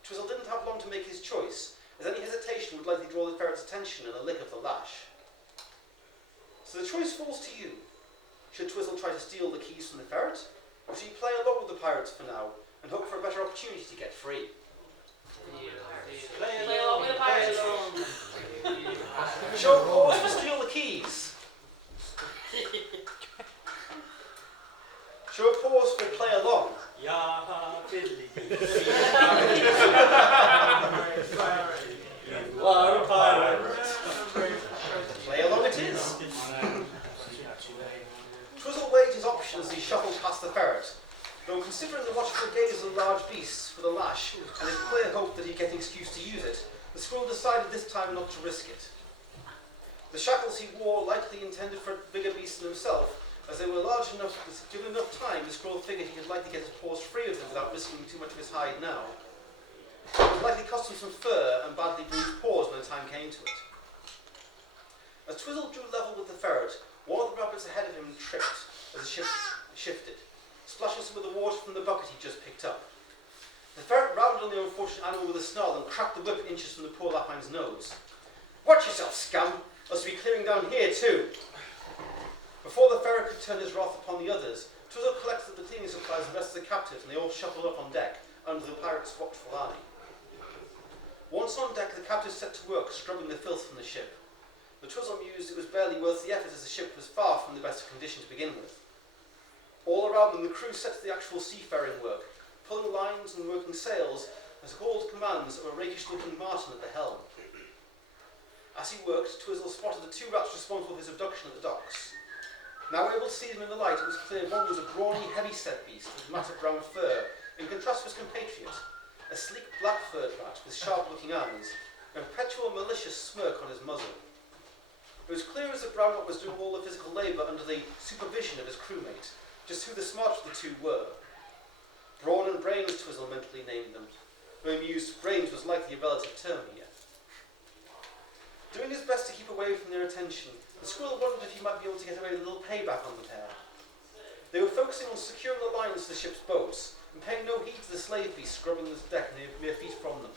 Twizell didn't have long to make his choice, as any hesitation would likely draw the ferret's attention and a lick of the lash. So the choice falls to you. Should Twizell try to steal the keys from the ferret, or should he play along with the pirates for now and hope for a better opportunity to get free? Play along with the pirates. Show pause for steal the keys. Show pause for play along. You are a pirate. Play along it is. Twizell weighed his options as he shuffled past the ferret, though considering the watchful gaze of the large beasts for the lash and his clear hope that he'd get an excuse to use it, the squirrel decided this time not to risk it. The shackles he wore likely intended for bigger beasts than himself, as they were large enough, given enough time, the squirrel figured he could likely get his paws free of them without risking too much of his hide now. It would likely cost him some fur and badly bruised paws when the time came to it. As Twizell drew level with the ferret, one of the rabbits ahead of him tripped as the ship shifted, splashing some of the water from the bucket he just picked up. The ferret rounded on the unfortunate animal with a snarl and cracked the whip inches from the poor lapine's nose. "Watch yourself, scum! I'll be clearing down here too!" Before the ferret could turn his wrath upon the others, Twizell collected the cleaning supplies of the rest of the captives and they all shuffled up on deck, under the pirate's watchful eye. Once on deck, the captives set to work scrubbing the filth from the ship. But Twizell mused it was barely worth the effort as the ship was far from the best of condition to begin with. All around them, the crew set to the actual seafaring work, pulling lines and working sails as called commands of a rakish-looking Martin at the helm. As he worked, Twizell spotted the two rats responsible for his abduction at the docks. Now able to see them in the light, it was clear one was a brawny, heavy-set beast with matted brown fur, in contrast to his compatriot, a sleek black-furred rat with sharp-looking eyes, and a perpetual malicious smirk on his muzzle. It was clear as the brown rat was doing all the physical labour under the supervision of his crewmate, just who the smarter of the two were. Brawn and Brains, Twizell mentally named them, though he mused Brains was likely a relative term here. Doing his best to keep away from their attention, the squirrel wondered if he might be able to get away with a little payback on the pair. They were focusing on securing the lines to the ship's boats, and paying no heed to the slave beast scrubbing the deck mere feet from them.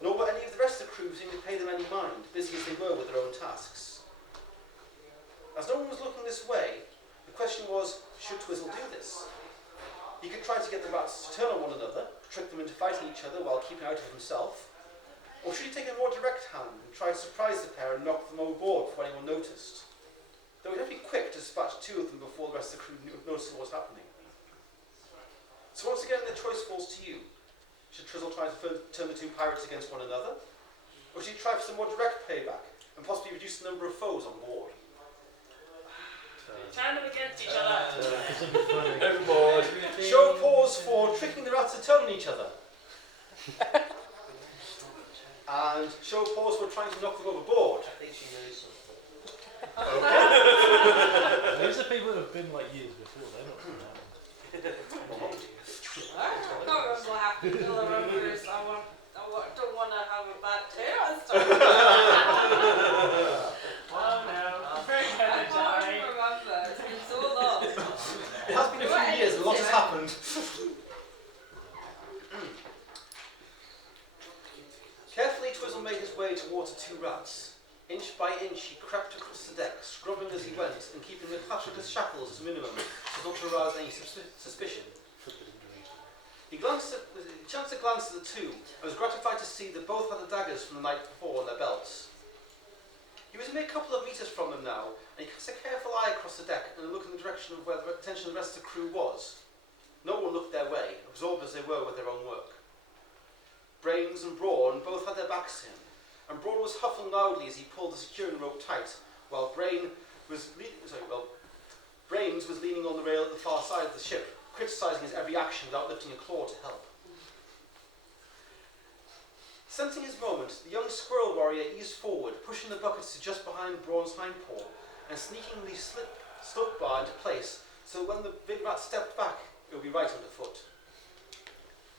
Nor were any of the rest of the crew seeming to pay them any mind, busy as they were with their own tasks. As no one was looking this way, the question was, should Twizell do this? He could try to get the rats to turn on one another, trick them into fighting each other while keeping out of himself, or should he take a more direct hand and try to surprise the pair and knock them overboard before anyone noticed? Though he'd have to be quick to dispatch two of them before the rest of the crew noticed what was happening. So once again, the choice falls to you. Should Twizell try to turn the two pirates against one another? Or should he try for some more direct payback and possibly reduce the number of foes on board? Turn them against each other. Overboard. Show pause for tricking the rats to turn on each other. And show pause for trying to knock them overboard. I think she knows something. Those are people that have been like years before, they're not going to happen. I can't remember what happened. All I remember is I don't want to have a bad day on stuff. Oh no, I'm very I gonna can't die. remember. It's been so long. It has been a few years, a lot has happened. Carefully, Twizell made his way towards the two rats. Inch by inch, he crept across the deck, scrubbing as he went, and keeping the clutch of his shackles as minimum, so not to arouse any suspicion. He chanced to glance at the two, and was gratified to see that both had the daggers from the night before on their belts. He was a mere couple of metres from them now, and he cast a careful eye across the deck and looked in the direction of where the attention of the rest of the crew was. No one looked their way, absorbed as they were with their own work. Brains and Brawn both had their backs to him, and Brawn was huffing loudly as he pulled the securing rope tight, while Brains was leaning on the rail at the far side of the ship, criticising his every action without lifting a claw to help. Sensing his moment, the young squirrel warrior eased forward, pushing the buckets to just behind Brawn's hind-paw, and sneakingly slipped slope bar into place, so when the big rat stepped back, it would be right underfoot.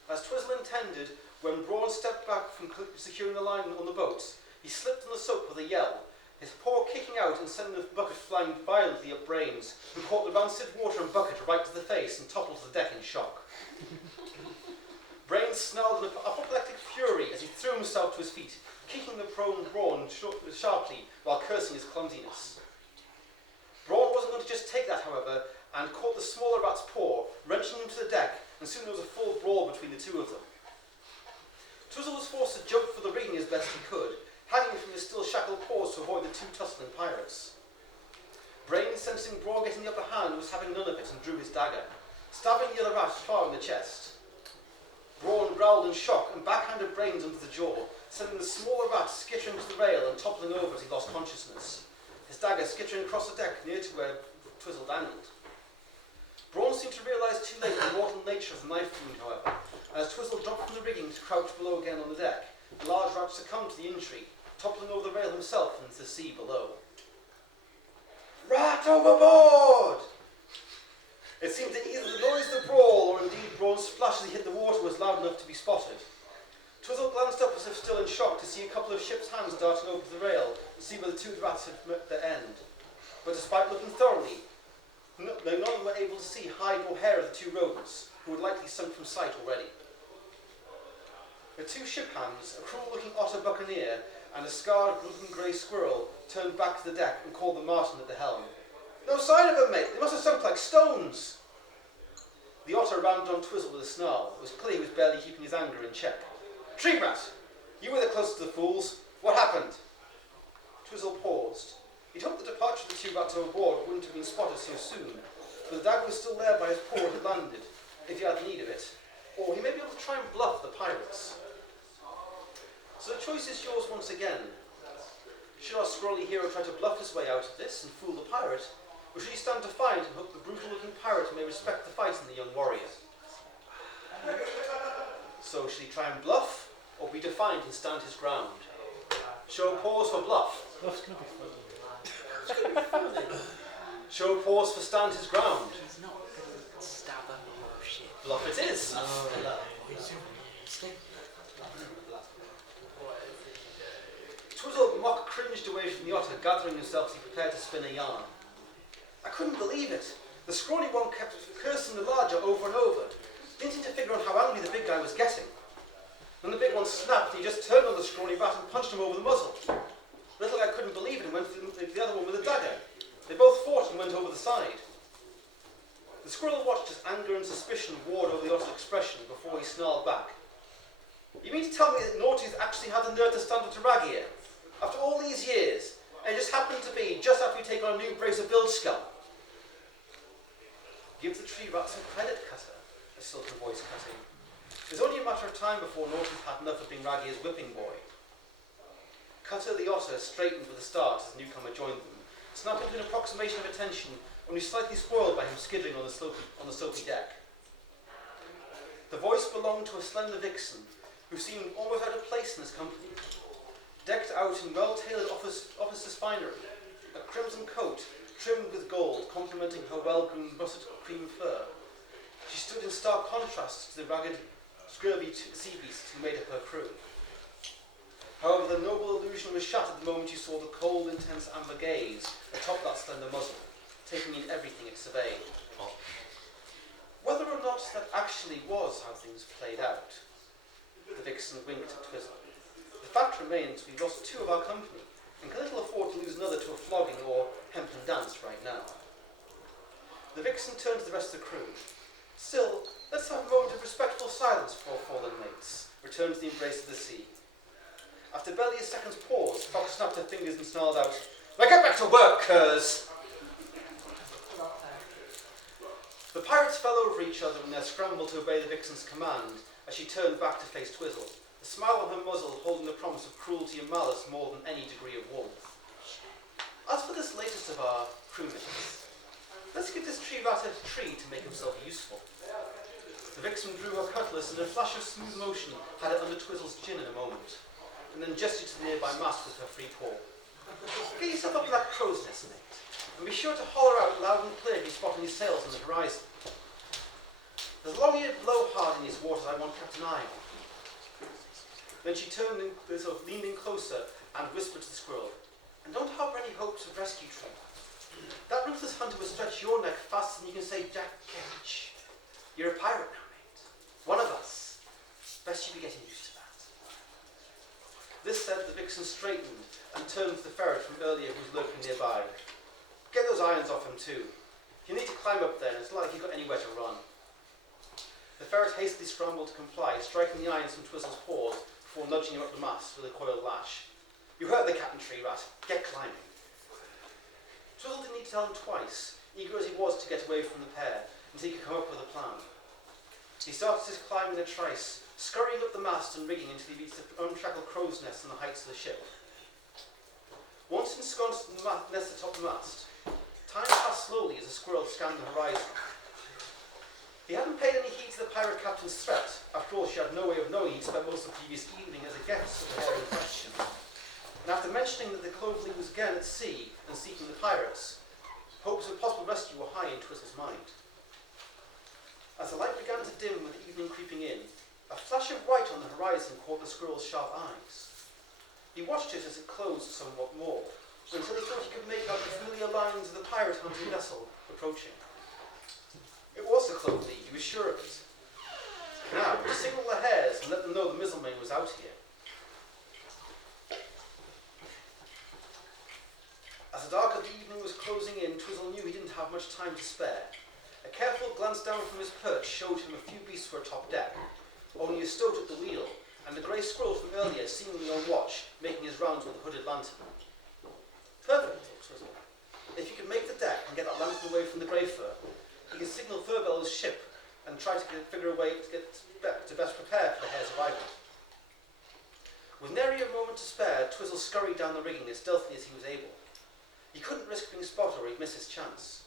As Twizell intended, when Brawn stepped back from securing the line on the boat, he slipped on the soap with a yell, his paw kicking out and sending the bucket flying violently at Brains, who caught the rancid water and bucket right to the face and toppled to the deck in shock. Brains snarled in apoplectic fury as he threw himself to his feet, kicking the prone Brawn sharply while cursing his clumsiness. Brawn wasn't going to just take that, however, and caught the smaller rat's paw, wrenching him to the deck, and soon there was a full brawl between the two of them. Twizell was forced to jump for the rigging as best he could, hanging from his still shackled paws to avoid the two tussling pirates. Brains, sensing Brawn getting the upper hand, was having none of it and drew his dagger, stabbing the other rat far in the chest. Brawn growled in shock and backhanded Brains under the jaw, sending the smaller rat skittering to the rail and toppling over as he lost consciousness, his dagger skittering across the deck near to where Twizell dangled. Brawn seemed to realise too late the mortal nature of the knife wound, however, and as Twizell dropped from the rigging to crouch below again on the deck, the large rat succumbed to the intrigue, toppling over the rail himself into the sea below. Rat overboard! It seemed that either the noise of the brawl or indeed Brawn's splash as he hit the water was loud enough to be spotted. Twizell glanced up as if still in shock to see a couple of ship's hands darting over the rail to see where the two rats had met their end. But despite looking thoroughly, none of them were able to see hide or hair of the two rodents, who had likely sunk from sight already. The two ship hands, a cruel-looking otter buccaneer and a scarred gluten grey squirrel, turned back to the deck and called the Martin at the helm. No sign of them, mate. They must have sunk like stones. The otter rounded on Twizell with a snarl. It was clear he was barely keeping his anger in check. Tree rat! You were the closest to the fools. What happened? Twizell paused. He'd hoped the departure of the two rats overboard wouldn't have been spotted so soon, but the dagger was still there by his paw when it landed, if he had need of it. Or he may be able to try and bluff the pirates. So the choice is yours once again. Should our scrawly hero try to bluff his way out of this and fool the pirate, or should he stand defiant and hope the brutal-looking pirate may respect the fight in the young warrior? So should he try and bluff, or be defiant and stand his ground? Show a pause for bluff. That's going to be fun. Show a pause for stand his ground. He's not going to stab a whole ship. Bluff it is. Twizell mock cringed away from the otter, gathering himself as he prepared to spin a yarn. I couldn't believe it. The scrawny one kept cursing the larger over and over, didn't seem to figure out how angry the big guy was getting. When the big one snapped, he just turned on the scrawny rat and punched him over the muzzle. The little guy couldn't believe it and went for the other one with a dagger. They both fought and went over the side. The squirrel watched as anger and suspicion warred over the otter's expression before he snarled back. You mean to tell me that Naughty's actually had the nerve to stand up to Rag here? After all these years, and it just happened to be just after we take on a new brace of bilge scum? Give the tree rat some credit, Cutter, a silken voice cut in. It was only a matter of time before Naughty's had enough of being Raggier's whipping boy. Cutter the otter straightened with a start as the newcomer joined them, snapping to an approximation of attention, only slightly spoiled by him skidding on the soapy deck. The voice belonged to a slender vixen, who seemed almost out of place in his company. Decked out in well-tailored officer's finery, a crimson coat trimmed with gold complementing her well-groomed russet cream fur, she stood in stark contrast to the ragged, scurvy sea beasts who made up her crew. However, the noble illusion was shattered the moment you saw the cold, intense amber gaze atop that slender muzzle, taking in everything it surveyed. Whether or not that actually was how things played out, the vixen winked at Twizell. The fact remains we lost two of our company, and can little afford to lose another to a flogging or hempen dance right now. The vixen turned to the rest of the crew. Still, let's have a moment of respectful silence for our fallen mates, returned to the embrace of the sea. After barely a second's pause, Fox snapped her fingers and snarled out, "Now get back to work, curs!" The pirates fell over each other in their scramble to obey the vixen's command as she turned back to face Twizell, a smile on her muzzle holding the promise of cruelty and malice more than any degree of warmth. As for this latest of our crewmates, let's give this tree rat a tree to make himself useful. The vixen drew her cutlass and in a flash of smooth motion had it under Twizzell's chin in a moment, and then gestured to the nearby mast with her free paw. Get yourself up to that crow's nest, mate, and be sure to holler out loud and clear if you spot any sails on the horizon. There's a long-eared blowhard in these waters I want kept an eye on. Then she turned and leaned in closer and whispered to the squirrel, And don't harbour any hopes of rescue, Trevor. That ruthless hunter will stretch your neck faster than you can say Jack Cage. You're a pirate now, mate. One of us. Best you be getting used to that. This said, the vixen straightened and turned to the ferret from earlier who was lurking nearby. Get those irons off him too. You need to climb up there, and it's not like you've got anywhere to run. The ferret hastily scrambled to comply, striking the irons from Twizell's paws before nudging him up the mast with a coiled lash. You heard the captain, tree rat. Get climbing. Twizell didn't need to tell him twice, eager as he was to get away from the pair, until he could come up with a plan. He started his climb in a trice, scurrying up the mast and rigging until he reached the unshackled crow's nest on the heights of the ship. Once ensconced in the nest atop the mast, time passed slowly as the squirrel scanned the horizon. He hadn't paid any heed to the pirate captain's threat. After all, she had no way of knowing he'd spent most of the previous evening as a guest of the hare in question. And after mentioning that the Cloverly was again at sea and seeking the pirates, hopes of possible rescue were high in Twizell's mind. As the light began to dim with evening creeping in, a flash of white on the horizon caught the squirrel's sharp eyes. He watched it as it closed somewhat more, until he thought he could make out the familiar lines of the pirate hunting vessel approaching. It was the Cloverly, he was sure of it. Now, to signal the hares and let them know the Mizzlemane was out here. As the dark of the evening was closing in, Twizell knew he didn't have much time to spare. A careful glance down from his perch showed him a few beasts were atop deck, only a stoat at the wheel, and the grey squirrel from earlier seemingly on watch, making his rounds with a hooded lantern. Perfect, thought Twizell. If he could make the deck and get that lantern away from the grey fur, he could signal Furbell's ship and try to figure a way to best prepare for the hare's arrival. With nary a moment to spare, Twizell scurried down the rigging as stealthily as he was able. He couldn't risk being spotted or he'd miss his chance.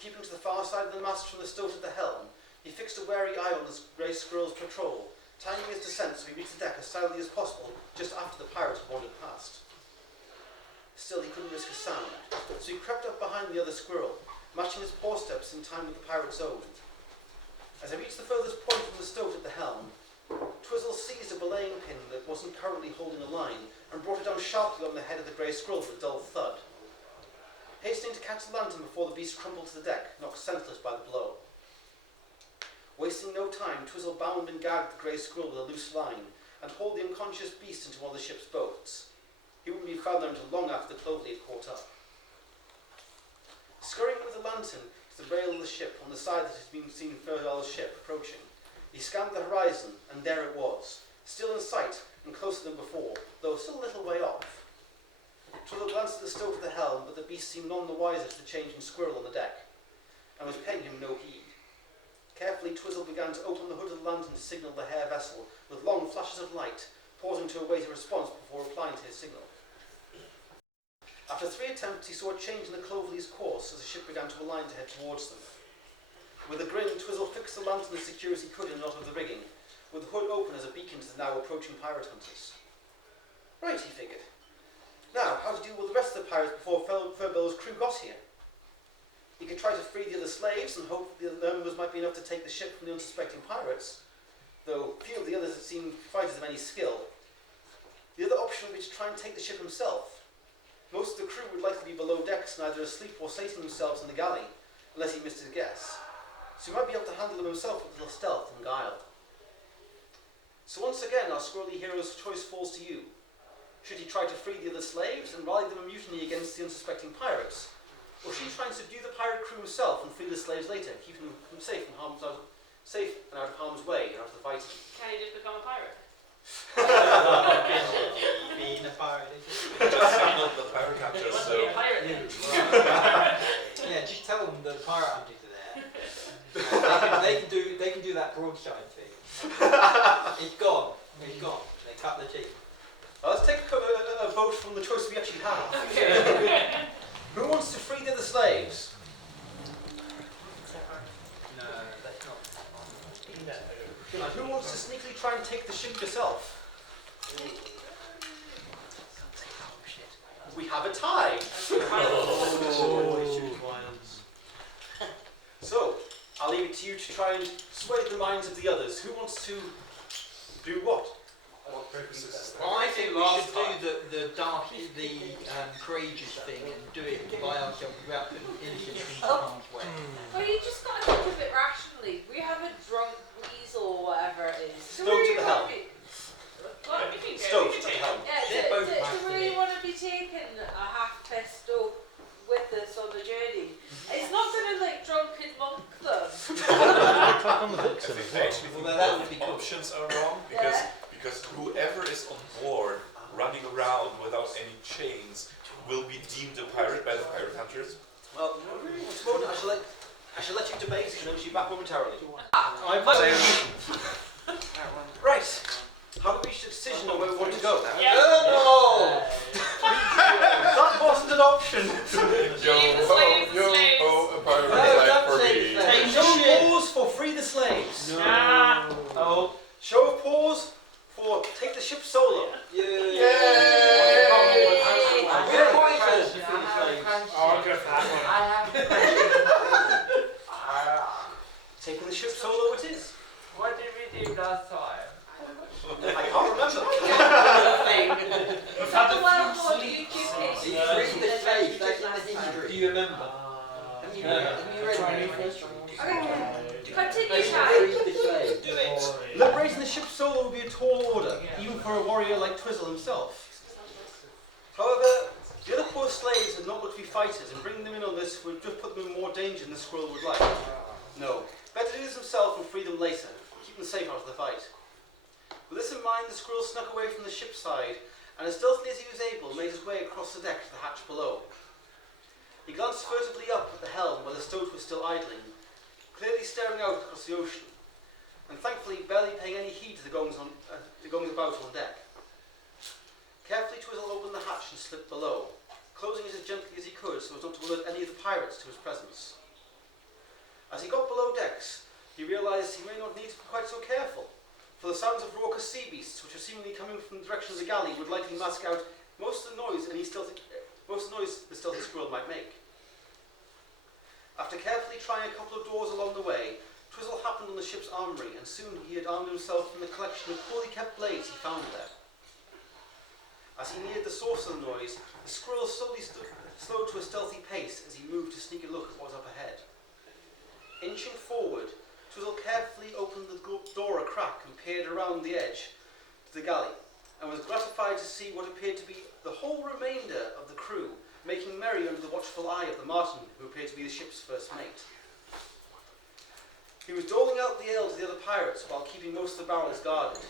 Keeping to the far side of the mast from the stoat at the helm, he fixed a wary eye on the grey squirrel's patrol, timing his descent so he reached the deck as silently as possible just after the pirate had wandered past. Still, he couldn't risk a sound, so he crept up behind the other squirrel, matching his paw steps in time with the pirate's own. As he reached the furthest point from the stoat at the helm, Twizell seized a belaying pin that wasn't currently holding a line and brought it down sharply on the head of the grey squirrel with a dull thud. Hastening to catch the lantern before the beast crumpled to the deck, knocked senseless by the blow. Wasting no time, Twizell bound and gagged the grey squirrel with a loose line and hauled the unconscious beast into one of the ship's boats. He wouldn't be found there until long after the Cloverly had caught up. Scurrying with the lantern to the rail of the ship on the side that had been seen Furbell's ship approaching, he scanned the horizon, and there it was, still in sight and closer than before, though still a little way off. Twizell glanced at the stoat of the helm, but the beast seemed none the wiser to the changing squirrel on the deck, and was paying him no heed. Carefully, Twizell began to open the hood of the lantern to signal the hare vessel, with long flashes of light, pausing to await a response before replying to his signal. After 3 attempts, he saw a change in the Cloverly's course as the ship began to align to head towards them. With a grin, Twizell fixed the lantern as secure as he could in a knot of the rigging, with the hood open as a beacon to the now approaching pirate hunters. Right, he figured. Now, how to deal with the rest of the pirates before Furbell's crew got here? He could try to free the other slaves and hope that the numbers might be enough to take the ship from the unsuspecting pirates, though few of the others had seemed fighters of any skill. The other option would be to try and take the ship himself. Most of the crew would likely be below decks, neither asleep or sating themselves in the galley, unless he missed his guess. So he might be able to handle them himself with a little stealth and guile. So once again, our squirrely hero's choice falls to you. Should he try to free the other slaves and rally them in mutiny against the unsuspecting pirates? Or should he try and subdue the pirate crew himself and free the slaves later, keeping them safe and out of harm's way and out of the fighting? Can he just become a pirate? Being a pirate, Just signaled the pirate He capture, wants to so be a pirate then. yeah, just tell them the pirate hunting are there. They can do that broadside thing. It's gone. It's gone. They cut the teeth. Let's take a vote from the choice we actually have. Okay. Who wants to free the other slaves? No, that's not. And who wants to sneakily try and take the ship yourself? We have a tie. So, I'll leave it to you to try and sway the minds of the others. Who wants to do what? What purpose is this? I think we should do the courageous thing and do it by ourselves without putting innocent things in harm's way. Well, you just got to think of it rationally. We have a drunk weasel or whatever it is. Stowed to the helm. What? Stowed to the helm. Yeah, They're both do back we to really me. want to be taking a half-pissed dog with us on the journey? It's not going to like drunken monk them. Track on the books in as well. Actually, Well, that would be cool. options are wrong because whoever is on board running around without any chains will be deemed a pirate by the pirate hunters. Well, Simone, I shall let you debate and I will see you back momentarily. I'm Right. Have we reached a decision on where we want to go? No! That wasn't an option. Leave the slaves, the slaves. a pirate No, flag don't for say me. the Take slaves. show of pause for free the slaves. Nah. Oh, show of pause for take the ship solo. I'll go for that one. I have a question. Taking the ship solo it is. What did we do last time? I can't remember. We've had a Well, few what sleeps. YouTube He page? freed the slaves, that's in the history. Do you remember? Have you read it? Continue, He Ty. freed the slaves. Do it. Liberating the ship solo would be a tall order, even for a warrior like Twizell himself. However, the other poor slaves had not looked to be fighters, and bringing them in on this would just put them in more danger than the squirrel would like. No, better do this himself and free them later, keep them safe out of the fight. With this in mind, the squirrel snuck away from the ship's side, and as stealthily as he was able, made his way across the deck to the hatch below. He glanced furtively up at the helm where the stoat was still idling, clearly staring out across the ocean, and thankfully barely paying any heed to the goings about on deck. Carefully Twizell opened the hatch and slipped below, closing it as gently as he could so as not to alert any of the pirates to his presence. As he got below decks, he realised he may not need to be quite so careful, for the sounds of raucous sea beasts, which were seemingly coming from the direction of the galley, would likely mask out most of the noise the stealthy squirrel might make. After carefully trying a couple of doors along the way, Twizell happened on the ship's armoury, and soon he had armed himself from the collection of poorly kept blades he found there. As he neared the source of the noise, the squirrel slowed to a stealthy pace as he moved to sneak a look at what was up ahead. Inching forward, Twizell carefully opened the door a crack and peered around the edge to the galley, and was gratified to see what appeared to be the whole remainder of the crew making merry under the watchful eye of the Martin, who appeared to be the ship's first mate. He was doling out the ale to the other pirates while keeping most of the barrels guarded.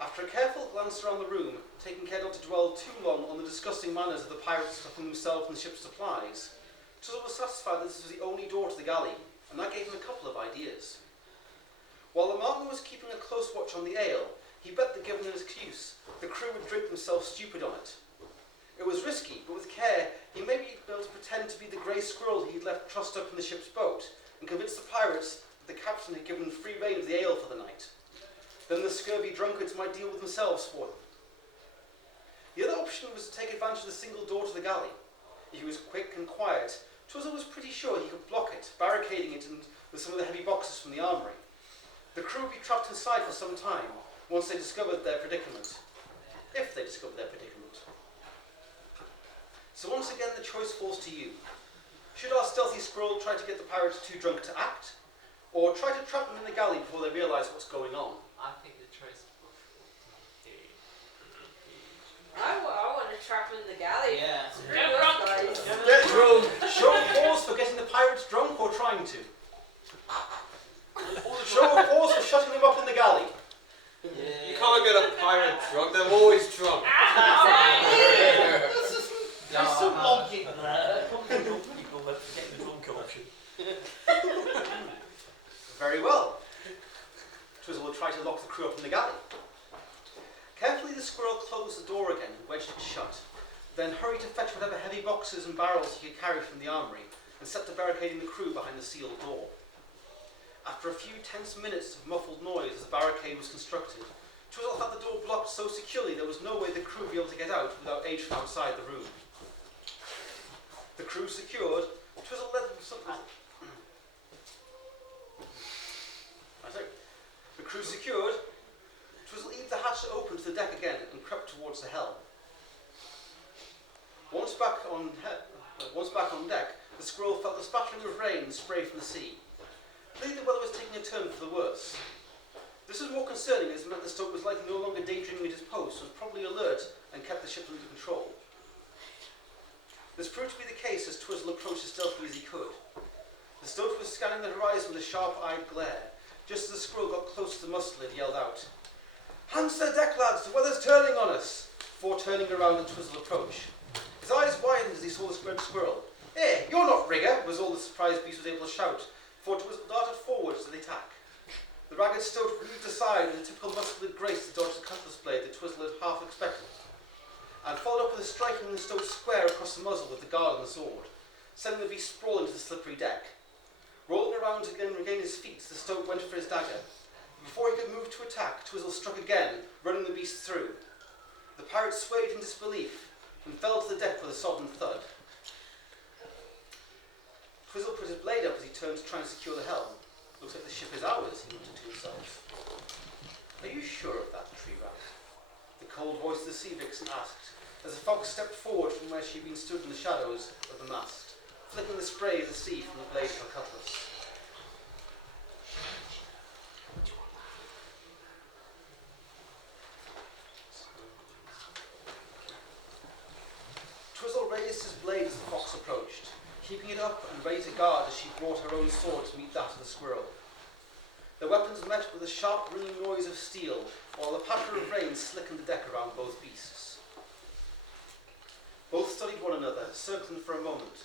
After a careful glance around the room, taking care not to dwell too long on the disgusting manners of the pirates stuffing themselves and the ship's supplies, Twizell was satisfied that this was the only door to the galley, and that gave him a couple of ideas. While the Martin was keeping a close watch on the ale, he bet that given an excuse, the crew would drink themselves stupid on it. It was risky, but with care, he may be able to pretend to be the grey squirrel he had left trussed up in the ship's boat, and convince the pirates that the captain had given free rein of the ale for the night. Then the scurvy drunkards might deal with themselves for them. The other option was to take advantage of the single door to the galley. If he was quick and quiet, Twizell was pretty sure he could block it, barricading it with some of the heavy boxes from the armoury. The crew would be trapped inside for some time, once they discovered their predicament. If they discovered their predicament. So once again the choice falls to you. Should our stealthy squirrel try to get the pirates too drunk to act? Or try to trap them in the galley before they realise what's going on? I think the choice I want to trap him in the galley. Yeah. Screw Get those drunk. guys. Get drunk! Show of pause for getting the pirates drunk or trying to. Show of pause for shutting them up in the galley. You can't get a pirate drunk, they're always drunk. There's some logic there. Some people that get the drunk option. Very well. Twizell will try to lock the crew up in the galley. Carefully the squirrel closed the door again and wedged it shut, then hurried to fetch whatever heavy boxes and barrels he could carry from the armoury, and set to barricading the crew behind the sealed door. After a few tense minutes of muffled noise as the barricade was constructed, Twizell had the door blocked so securely there was no way the crew would be able to get out without aid from outside the room. The crew secured, Twizell led them The crew secured, Twizell eaved the hatch hatch opened to the deck again and crept towards the helm. Once back on deck, the squirrel felt the spattering of rain spray from the sea. Clearly the weather was taking a turn for the worse. This was more concerning as it meant the stoat was likely no longer daydreaming at his post, was probably alert and kept the ship under control. This proved to be the case as Twizell approached as stealthily as he could. The stoat was scanning the horizon with a sharp-eyed glare. Just as the squirrel got close to the mustard, he yelled out, "Hands to the deck, lads! The weather's turning on us!" Before turning around and Twizell approached. His eyes widened as he saw the red squirrel. "Hey, you're not rigger!" was all the surprised beast was able to shout, before Twizell darted forwards to the attack. The ragged stoat moved aside with a typical muscular grace to dodge the cutlass blade that Twizell had half expected, and followed up with a striking the stoat square across the muzzle with the guard on the sword, sending the beast sprawling to the slippery deck. Rolling around to again regain his feet, the stoat went for his dagger. Before he could move to attack, Twizell struck again, running the beast through. The pirate swayed in disbelief and fell to the deck with a sodden thud. Twizell put his blade up as he turned to try and secure the helm. "Looks like the ship is ours," he muttered to himself. "Are you sure of that, Tree Rat?" the cold voice of the sea vixen asked, as the fox stepped forward from where she had been stood in the shadows of the mast, flicking the spray of the sea from the blade of her cutlass. Twizell raised his blade as the fox approached, keeping it up and ready to guard as she brought her own sword to meet that of the squirrel. Their weapons met with a sharp ringing noise of steel, while the patter of rain slickened the deck around both beasts. Both studied one another, circling for a moment,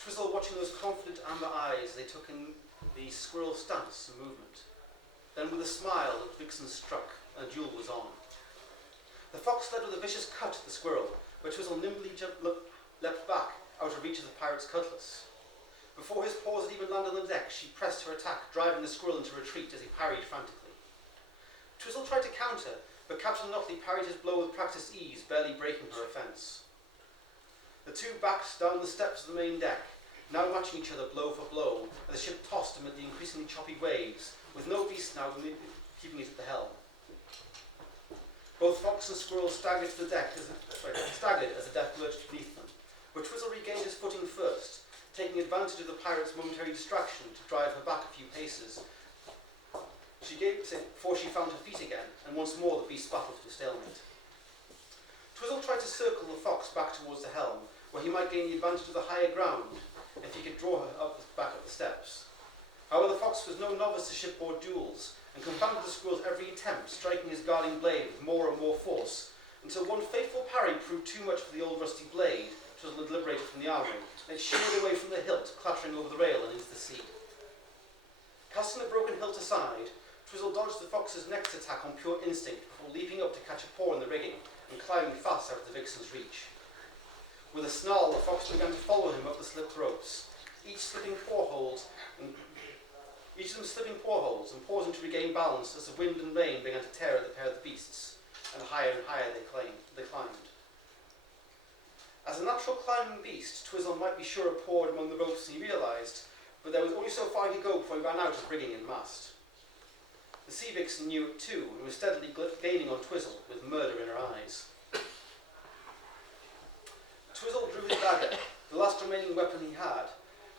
Twizell watching those confident amber eyes they took in the squirrel's stance and movement. Then with a smile, the vixen struck, and a duel was on. The fox led with a vicious cut at the squirrel, but Twizell nimbly leapt back, out of reach of the pirate's cutlass. Before his paws had even landed on the deck, she pressed her attack, driving the squirrel into retreat as he parried frantically. Twizell tried to counter, but Captain Notley parried his blow with practiced ease, barely breaking her offence. The two backed down the steps of the main deck, now matching each other blow for blow, and the ship tossed amid the increasingly choppy waves, with no beast now keeping it at the helm. Both fox and squirrel staggered to the deck as the deck lurched beneath them, but Twizell regained his footing first, taking advantage of the pirate's momentary distraction to drive her back a few paces. She gaped before she found her feet again, and once more the beast battled to a stalemate. Twizell tried to circle the fox back towards the helm, where he might gain the advantage of the higher ground if he could draw her back up the steps. However, the fox was no novice to shipboard duels, and confounded the squirrel's every attempt, striking his guarding blade with more and more force, until one faithful parry proved too much for the old rusty blade, which was liberated from the armoury, and it sheared away from the hilt, clattering over the rail and into the sea. Casting the broken hilt aside, Twizell dodged the fox's next attack on pure instinct before leaping up to catch a paw in the rigging and climbing fast out of the vixen's reach. With a snarl, the fox began to follow him up the slipped ropes, each of them slipping portholes and pausing to regain balance as the wind and rain began to tear at the pair of the beasts, and higher they climbed. As a natural climbing beast, Twizell might be sure of poured among the ropes than he realised, but there was only so far he could go before he ran out of rigging and mast. The sea vixen knew it too, and was steadily gaining on Twizell, with murder in her eyes. Twizell drew his dagger, the last remaining weapon he had,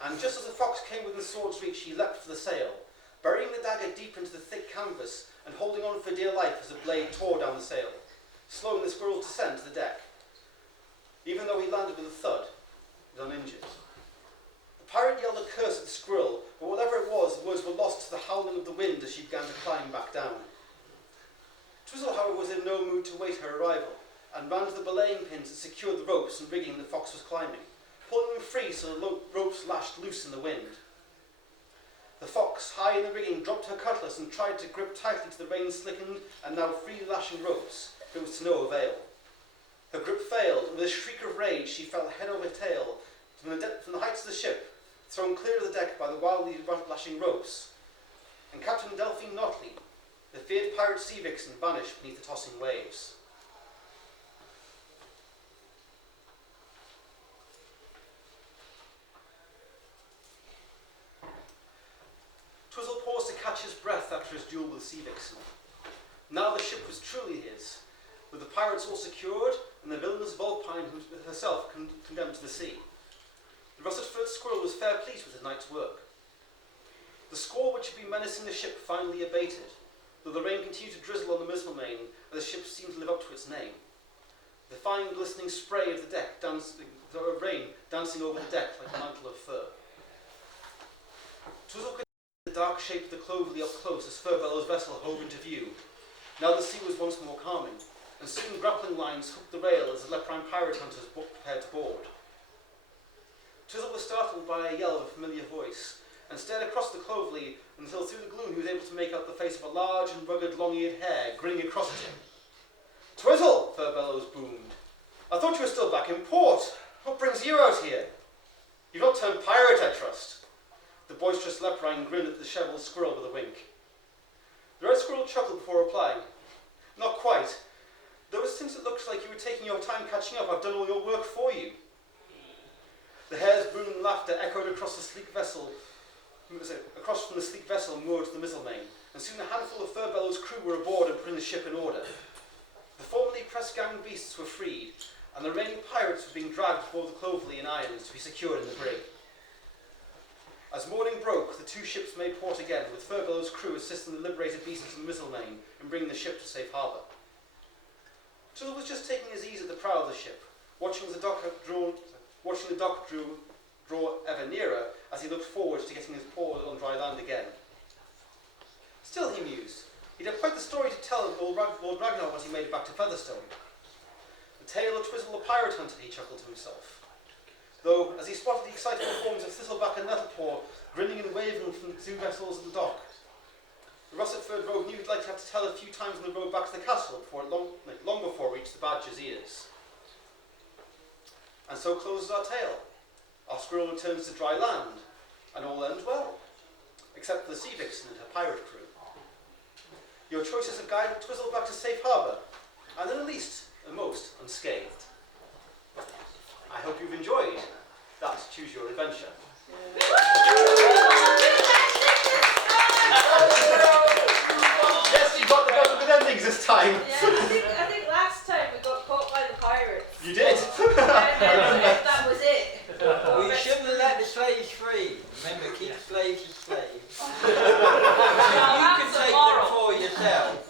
and just as the fox came within sword's reach, he leapt for the sail, burying the dagger deep into the thick canvas and holding on for dear life as the blade tore down the sail, slowing the squirrel's descent to the deck. Even though he landed with a thud, he was uninjured. The pirate yelled a curse at the squirrel, but whatever it was, the words were lost to the howling of the wind as she began to climb back down. Twizell, however, was in no mood to wait her arrival, and ran to the belaying pins that secured the ropes and rigging the fox was climbing, pulling them free so the ropes lashed loose in the wind. The fox, high in the rigging, dropped her cutlass and tried to grip tightly to the rain-slickened and now freely lashing ropes, but it was to no avail. Her grip failed, and with a shriek of rage she fell head over tail from the heights of the ship, thrown clear of the deck by the wildly lashing ropes, and Captain Delphine Notley, the feared pirate sea vixen, vanished beneath the tossing waves. Twizell paused to catch his breath after his duel with the sea vixen. Now the ship was truly his, with the pirates all secured and the villainous Vulpine herself condemned to the sea. The russet-furred squirrel was fair pleased with his night's work. The squall which had been menacing the ship finally abated, though the rain continued to drizzle on the Mizzlemain as the ship seemed to live up to its name. The fine glistening spray of the deck rain dancing over the deck like a mantle of fur. Twizell could see the dark shape of the Cloverly up close as Furbellow's vessel hove into view. Now the sea was once more calming, and soon grappling lines hooked the rail as the leprine pirate hunters prepared to board. Twizell was startled by a yell of a familiar voice, and stared across the Cloverly until through the gloom he was able to make out the face of a large and rugged long-eared hare grinning across at him. "Twizell!" Furbellows boomed. "I thought you were still back in port. What brings you out here? You've not turned pirate, I trust." The boisterous leprine grinned at the dishevelled squirrel with a wink. The red squirrel chuckled before replying. "Not quite. Though since it looks like you were taking your time catching up, I've done all your work for you." The hare's booming laughter echoed across from the sleek vessel moored to the Mizzlemain, and soon a handful of Furbellow's crew were aboard and putting the ship in order. The formerly press-gang beasts were freed, and the remaining pirates were being dragged before the Cloverly in irons to be secured in the brig. As morning broke, the two ships made port again, with Furbellow's crew assisting the liberated beasts in the Mizzlemain in bringing the ship to safe harbour. Twizell was just taking his ease at the prow of the ship, watching the dock draw ever nearer as he looked forward to getting his paws on dry land again. Still, he mused, he'd have quite the story to tell Lord Ragnar once he made it back to Featherstone. The tale of Twizell the pirate hunter, he chuckled to himself. Though, as he spotted the excitable forms of Thistleback and Nettlepaw grinning and waving from the two vessels at the dock, the russet-furred rogue knew he'd likely have to tell a few times on the road back to the castle long before it reached the badger's ears. And so closes our tale. Our squirrel returns to dry land, and all ends well, except for the sea vixen and her pirate crew. Your choices have guided Twizell back to safe harbour, and at least, at most, unscathed. I hope you've enjoyed that Choose Your Adventure. Yes, you got the good endings this time. Yeah, I think last time we got caught by the pirates. You did. And that was it. We shouldn't have let the slaves free. Remember, keep slaves as slaves. Now You can that's a take them moral. for yourself.